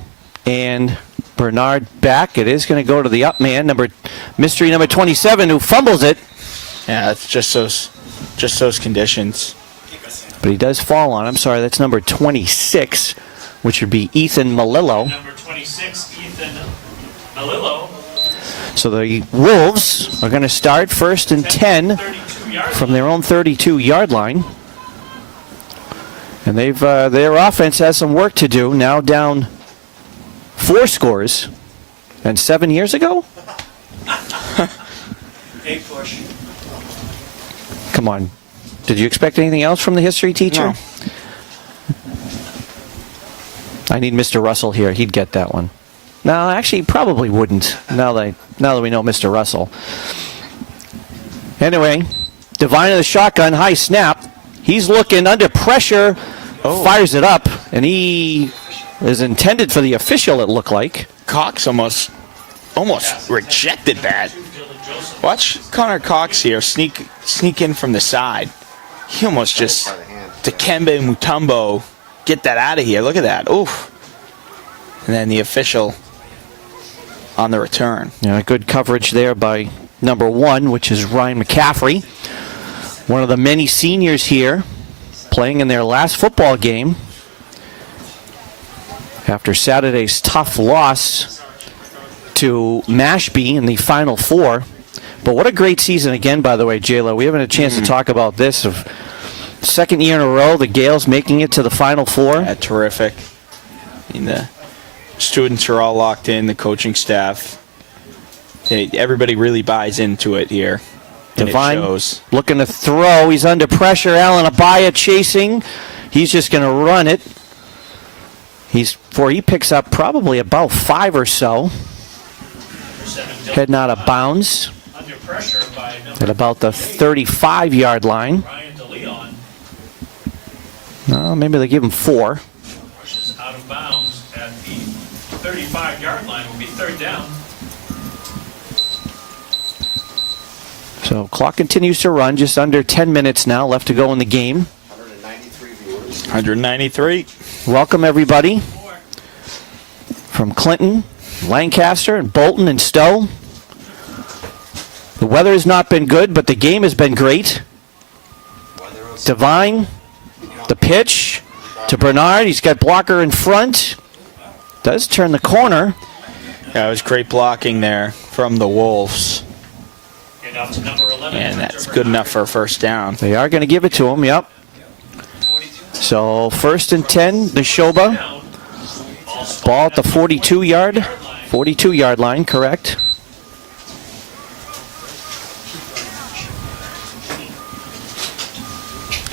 and Bernard back. It is going to go to the up man, mystery number 27, who fumbles it. Yeah, it's just those conditions. But he does fall on. I'm sorry, that's number 26, which would be Ethan Malillo. Number 26, Ethan Malillo. So the Wolves are going to start first and 10 from their own 32-yard line. And their offense has some work to do. Now down 4 scores. And 7 years ago? A push. Come on. Did you expect anything else from the history teacher? No. I need Mr. Russell here. He'd get that one. No, actually, he probably wouldn't. Now that we know Mr. Russell. Anyway, Devine in the shotgun, high snap. He's looking under pressure, fires it up, and he is intended for the official, it looked like. Cox almost rejected that. Watch Connor Cox here sneak in from the side. He almost just Dikembe Mutombo get that out of here. Look at that. Oof. And then the official on the return. Yeah, good coverage there by number 1, which is Ryan McCaffrey. One of the many seniors here playing in their last football game after Saturday's tough loss to Mashpee in the Final Four. But what a great season again, by the way, J-Lo. We haven't had a chance to talk about this. Of second year in a row, the Gales making it to the Final Four. Yeah, terrific. I mean, the students are all locked in, the coaching staff. Everybody really buys into it here. Devine looking to throw. He's under pressure. Alan Abaya chasing. He's just going to run it. He picks up probably about 5 or so. Heading out of bounds at about the 35-yard line. No, maybe they give him 4. Out of bounds at the 35-yard line will be third down. So clock continues to run. Just under 10 minutes now left to go in the game. 193 viewers. 193. Welcome, everybody, from Clinton, Lancaster, and Bolton and Stowe. The weather has not been good, but the game has been great. Devine, the pitch to Bernard. He's got blocker in front. Does turn the corner. Yeah, it was great blocking there from the Wolves. And that's good enough for a first down. They are going to give it to him, yep. So 1st and 10, Nashoba. Ball at the 42-yard line, correct.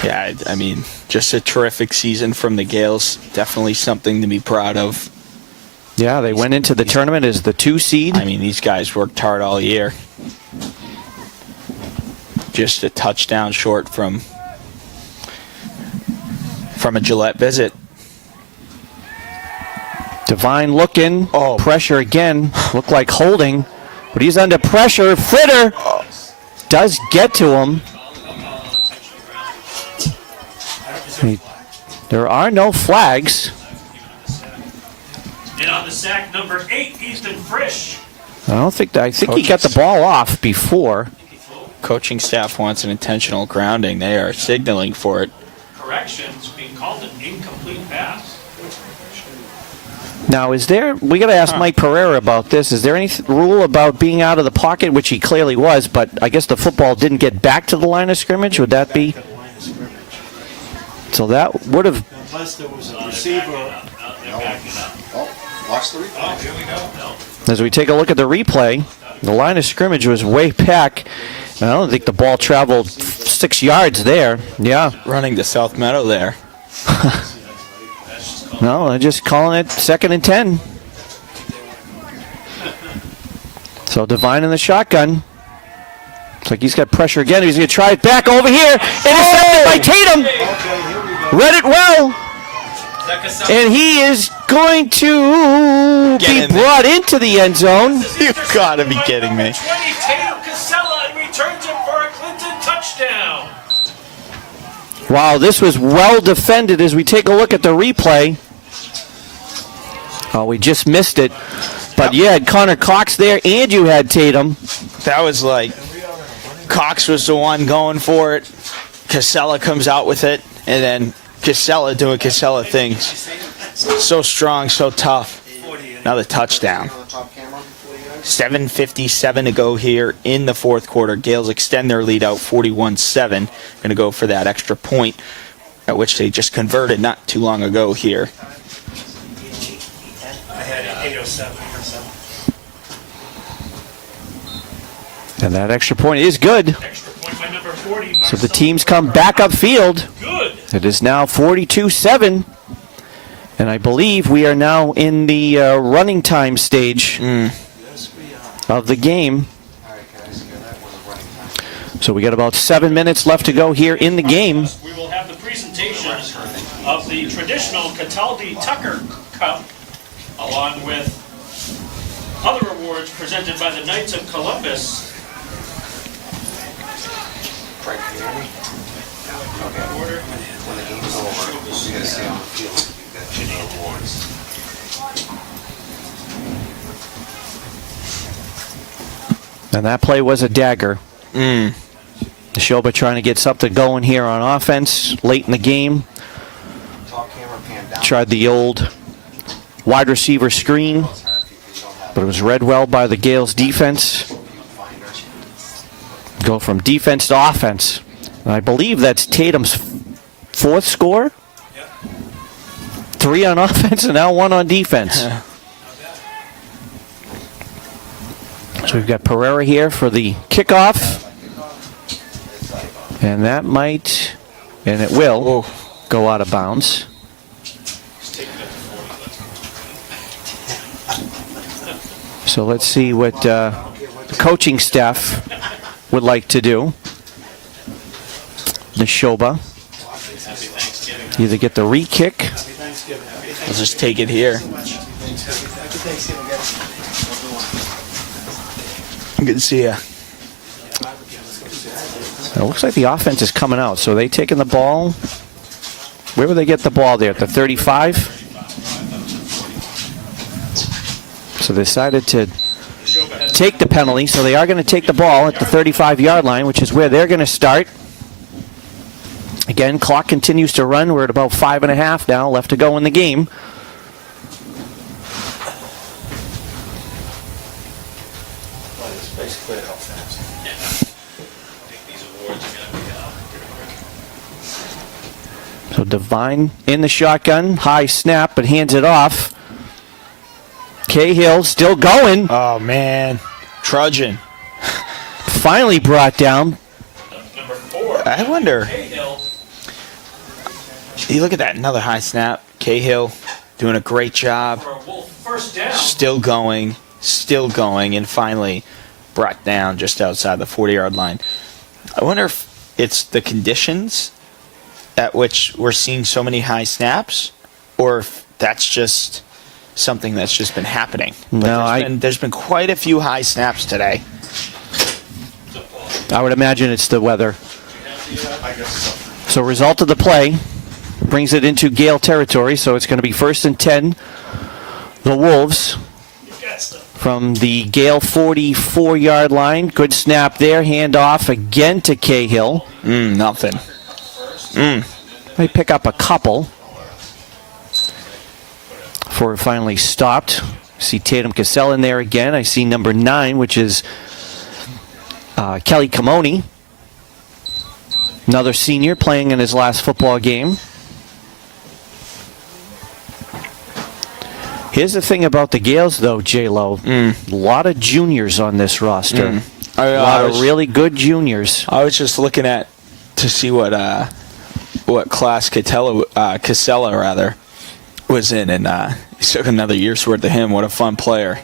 Yeah, I mean, just a terrific season from the Gales. Definitely something to be proud of. Yeah, they went into the tournament as the 2 seed. I mean, these guys worked hard all year. Just a touchdown short from a Gillette visit. Devine looking. Pressure again. Looked like holding. But he's under pressure. Fritter does get to him. There are no flags. And on the sack, number 8, Easton Frisch. I think he got the ball off before. Coaching staff wants an intentional grounding. They are signaling for it. Corrections being called an incomplete pass. Now, we got to ask Mike Pereira about this. Is there any rule about being out of the pocket, which he clearly was, but I guess the football didn't get back to the line of scrimmage? Would that be? So that would have. Unless there was a receiver. Watch the replay. Oh, here we go. As we take a look at the replay, the line of scrimmage was way back. I don't think the ball traveled 6 yards there. Yeah. Running to South Meadow there. No, they're just calling it 2nd and 10. So Devine in the shotgun. Looks like he's got pressure again. He's going to try it back over here. Intercepted by Tatum. Read it well. And he is going to be brought into the end zone. You gotta be kidding me. 20, Tatum Casella, and returns it for a Clinton touchdown. Wow, this was well defended as we take a look at the replay. Oh, we just missed it. But you had Connor Cox there, and you had Tatum. That was like, Cox was the one going for it. Casella comes out with it, and then Casella doing Casella things. So strong, so tough. Another touchdown. 7:57 to go here in the fourth quarter. Gales extend their lead out 41-7. Going to go for that extra point, at which they just converted not too long ago here. I had 807. And that extra point is good. Extra point by number 40. So the teams come back upfield. Good. It is now 42-7. And I believe we are now in the running time stage of the game. So we got about 7 minutes left to go here in the game. We will have the presentation of the traditional Cataldi Tucker Cup, along with other awards presented by the Knights of Columbus. Frank, can you hear me? Okay. Order. When the game's over, we gotta stay on the field. You've got your awards. And that play was a dagger. Nashoba trying to get something going here on offense late in the game. Top camera pan down. Tried the old wide receiver screen, but it was read well by the Gales defense. Go from defense to offense. And I believe that's Tatum's fourth score. 3 on offense and now 1 on defense. So we've got Pereira here for the kickoff. And that might, and it will, go out of bounds. So let's see what the coaching staff would like to do. Nashoba. Either get the re-kick. Let's just take it here. Good to see ya. It looks like the offense is coming out. So they taking the ball. Where would they get the ball there? At the 35? So they decided to take the penalty. So they are going to take the ball at the 35-yard line, which is where they're going to start. Again, clock continues to run. We're at about 5.5 now left to go in the game. So Devine in the shotgun, high snap, but hands it off. Cahill still going. Oh, man. Trudging. Finally brought down. Number 4. I wonder. Cahill. You look at that. Another high snap. Cahill doing a great job. For a Wolf first down. Still going, and finally brought down just outside the 40-yard line. I wonder if it's the conditions at which we're seeing so many high snaps, or if that's just something that's just been happening. There's been quite a few high snaps today. I would imagine it's the weather. So result of the play brings it into Gale territory, so it's going to be 1st and 10. The Wolves from the Gale 44-yard line. Good snap there. Handoff again to Cahill. Nothing. They pick up a couple before it finally stopped. See Tatum Cassell in there again. I see number 9, which is Kelly Camoni. Another senior playing in his last football game. Here's the thing about the Gales, though, J-Lo. A lot of juniors on this roster. A lot of really good juniors. I was just looking at to see what class Casella was in, and he took another year's worth of him. What a fun player.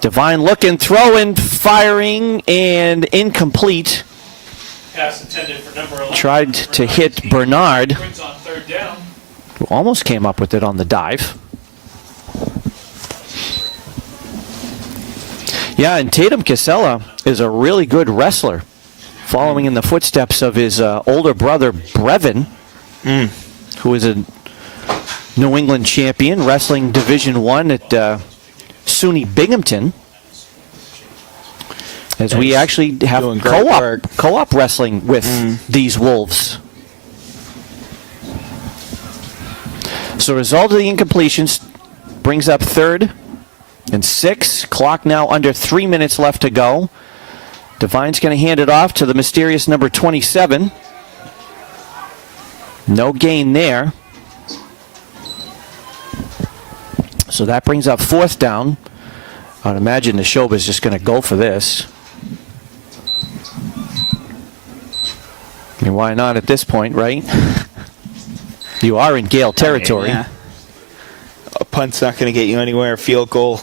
Devine looking, throwing, firing, and incomplete. Pass intended for number 11. Tried to hit Bernard. Brings on 3rd down. Who almost came up with it on the dive. Yeah, and Tatum Casella is a really good wrestler, following in the footsteps of his older brother, Brevin, who is a New England champion, wrestling Division I at SUNY Binghamton. As we actually have co-op wrestling with these Wolves. So result of the incompletions brings up 3rd and 6. Clock now under 3 minutes left to go. Devine's going to hand it off to the mysterious number 27. No gain there. So that brings up 4th down. I would imagine Nashoba is just going to go for this. I mean, why not at this point, right? You are in Gale territory. punt's not going to get you anywhere. Field goal,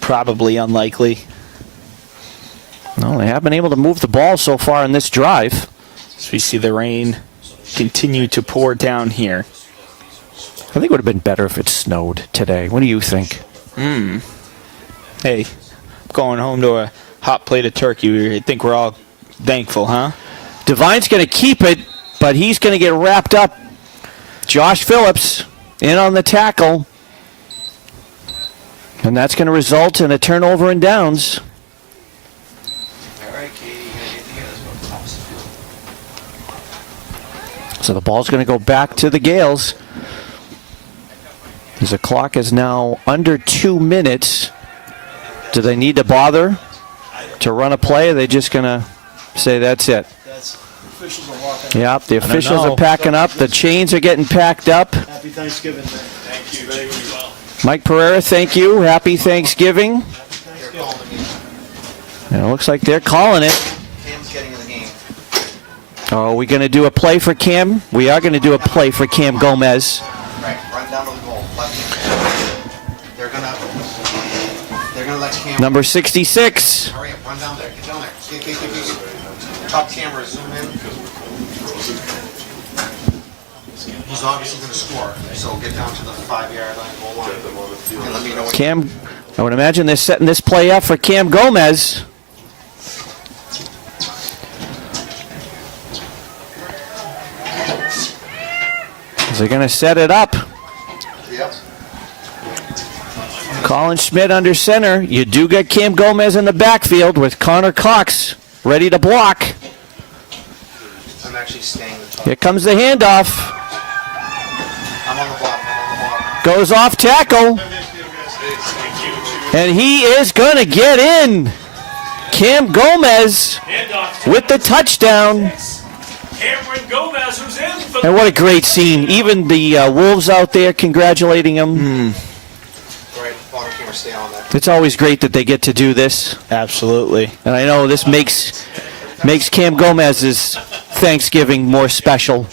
probably unlikely. Well, they have been able to move the ball so far in this drive. As we see the rain continue to pour down here. I think it would have been better if it snowed today. What do you think? Hey, going home to a hot plate of turkey. I think we're all thankful, huh? Devine's going to keep it, but he's going to get wrapped up. Josh Phillips in on the tackle. And that's going to result in a turnover and downs. So the ball's going to go back to the Gales. As the clock is now under 2 minutes. Do they need to bother to run a play? Or are they just going to say that's it? Yep, the officials are packing up. The chains are getting packed up. Happy Thanksgiving. Thank you very well. Mike Pereira, thank you. Happy Thanksgiving. And it looks like they're calling it. Cam's getting in the game. Oh, are we going to do a play for Cam? We are going to do a play for Cam Gomez. Right, run down to the goal. They're gonna let Cam. Number 66. Hurry up, run down there. Get down there. Get. Top camera, zoom in. He's obviously going to score, so get down to the 5-yard line, goal line, and let me know when. Cam, I would imagine they're setting this play up for Cam Gomez. They're going to set it up. Yep. Colin Schmidt under center. You do get Cam Gomez in the backfield with Connor Cox ready to block. I'm actually staying the top. Here comes the handoff. I'm on the block. Goes off tackle. And he is going to get in. Cam Gomez with the touchdown. Cameron Gomez, who's in for And what a great scene. Even the Wolves out there congratulating him. Right, bottom camera, stay on that. It's always great that they get to do this. Absolutely. And I know this makes Cam Gomez's Thanksgiving more special.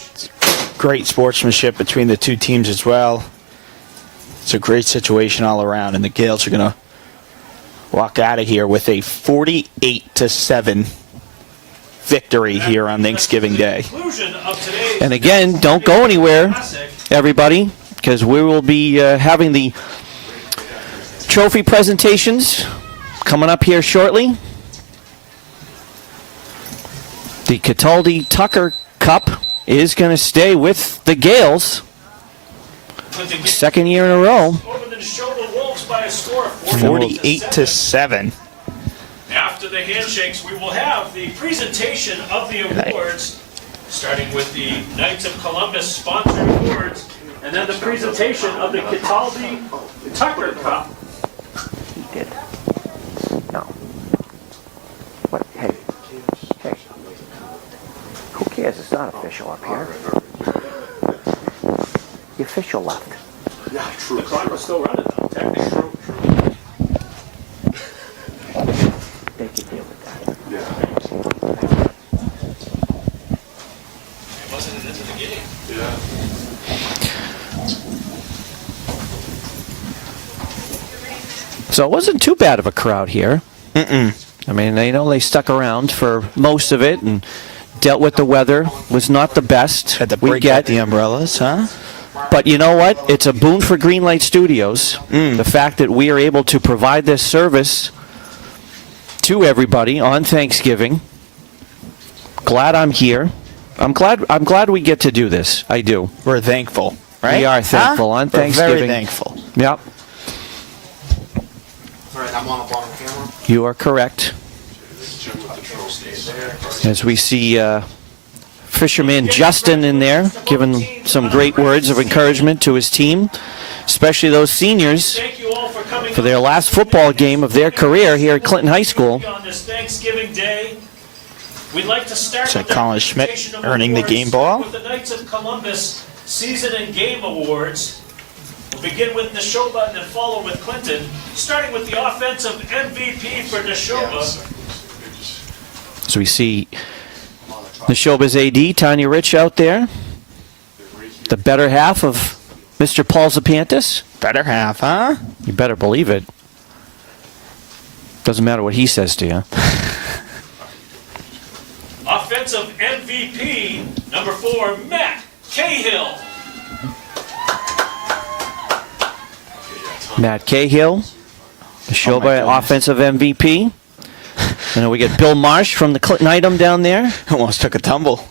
Great sportsmanship between the two teams as well. It's a great situation all around, and the Gales are going to walk out of here with a 48-7 victory here on Thanksgiving Day. And again, don't go anywhere, everybody, because we will be having the trophy presentations coming up here shortly. The Cataldi Tucker Cup is going to stay with the Gales. Second year in a row. 48-7. After the handshakes, we will have the presentation of the awards, starting with the Knights of Columbus sponsored awards, and then the presentation of the Cataldi Tucker Cup. He did. No. What? Hey. Who cares? It's not official up here. The official left. Yeah, true. The clock was still running, though. Technically. True. They can deal with that. Yeah. It wasn't into the game. Yeah. So it wasn't too bad of a crowd here. I mean, they stuck around for most of it and dealt with the weather. Was not the best. Had to break out the umbrellas, huh? But you know what? It's a boon for Greenlight Studios. The fact that we are able to provide this service to everybody on Thanksgiving. Glad I'm here. I'm glad we get to do this. I do. We're thankful, right? We are thankful on Thanksgiving. We're very thankful. Yep. All right, I'm on the bottom camera. You are correct. As we see fisherman Justin in there giving some great words of encouragement to his team, especially those seniors for their last football game of their career here at Clinton High School. On this Thanksgiving Day, we'd like to start So with the Colin Schmidt presentation of earning the awards game ball. with the Knights of Columbus Season and Game Awards. We'll begin with Nashoba and then follow with Clinton, starting with the offensive MVP for Nashoba. So we see Nashoba's AD, Tanya Rich, out there. The better half of Mr. Paul Zapantis. Better half, huh? You better believe it. Doesn't matter what he says to you. Offensive MVP, number 4, Matt Cahill. Matt Cahill, Nashoba offensive MVP. And then we get Bill Marsh from the Clinton item down there. Almost took a tumble.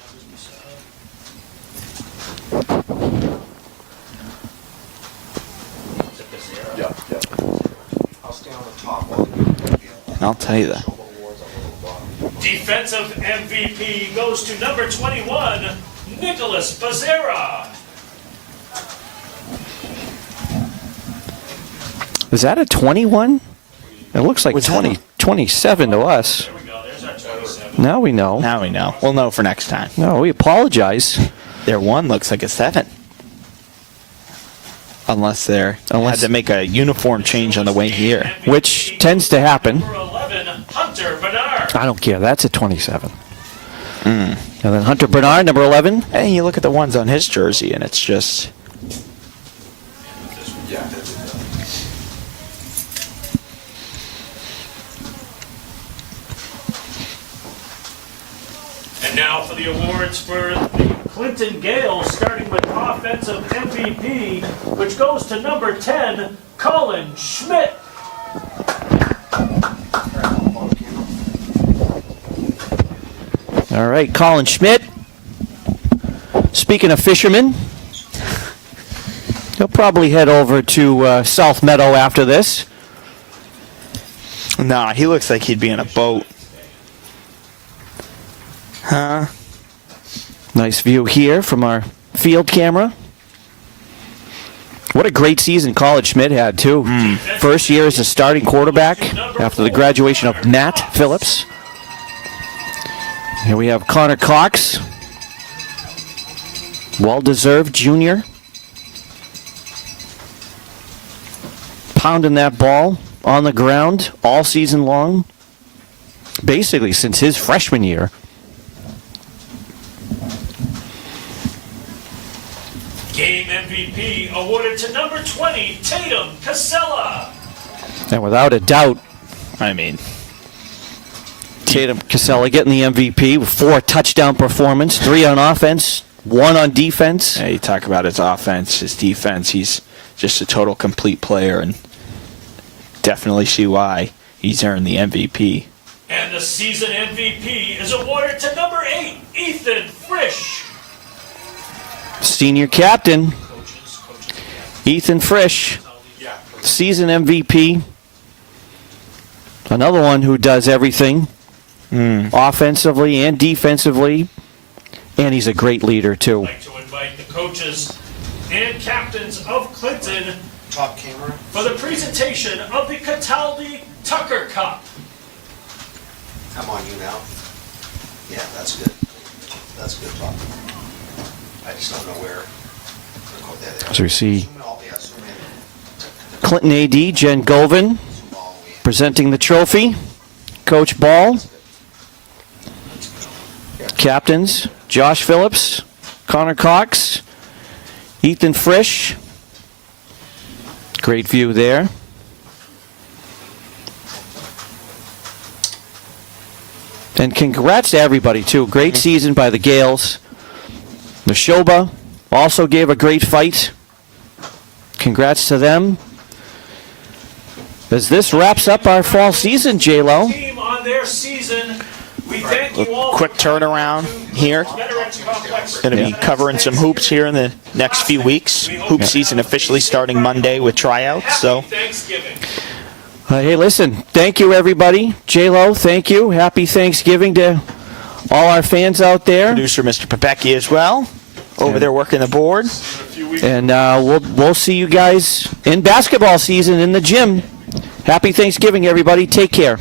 I'll tell you that. Defensive MVP goes to number 21, Nicholas Becerra. Is that a 21? It looks like What's that? 27 to us. There we go, there's our 27. Now we know. Now we know. We'll know for next time. No, we apologize. Their 1 looks like a 7. Unless had to make a uniform change on the way here. Which tends to happen. Number 11, Hunter Bernard. I don't care. That's a 27. And then Hunter Bernard, number 11. Hey, you look at the ones on his jersey, and it's just... And now for the awards for the Clinton Gales, starting with offensive MVP, which goes to number 10, Colin Schmidt. All right, Colin Schmidt. Speaking of fishermen, he'll probably head over to South Meadow after this. Nah, he looks like he'd be in a boat. Huh? Nice view here from our field camera. What a great season Colin Schmidt had, too. First year as a starting quarterback after the graduation of Matt Phillips. Here we have Connor Cox. Well-deserved junior. Pounding that ball on the ground all season long. Basically since his freshman year. Game MVP awarded to number 20, Tatum Casella. And without a doubt, I mean, Tatum Casella getting the MVP with 4 touchdown performance, 3 on offense, 1 on defense. yeah, you talk about his offense, his defense. He's just a total complete player, and definitely see why he's earned the MVP. And the season MVP is awarded to number 8, Ethan Frisch. Senior captain, Ethan Frisch, season MVP. Another one who does everything, offensively and defensively. And he's a great leader, too. I'd like to invite the coaches and captains of Clinton Top camera. for the presentation of the Cataldi Tucker Cup. I'm on you now. Yeah, that's good. That's good talk. I just don't know where. So we see Zoom in. Clinton AD, Jen Govan, presenting the trophy. Coach Ball. Captains, Josh Phillips, Connor Cox, Ethan Frisch. Great view there. And congrats to everybody, too. Great season by the Gales. Nashoba also gave a great fight. Congrats to them. As this wraps up our fall season, J-Lo. Team on their season. We thank you all. Quick turnaround here. Veterans Complex. Going to be covering some hoops here in the next few weeks. Hoop season officially starting Monday with tryouts. So Happy Thanksgiving. Hey, listen, thank you, everybody. J-Lo, thank you. Happy Thanksgiving to all our fans out there. producer Mr. Popecki as well, over there working the board. And we'll see you guys in basketball season in the gym. Happy Thanksgiving, everybody. Take care.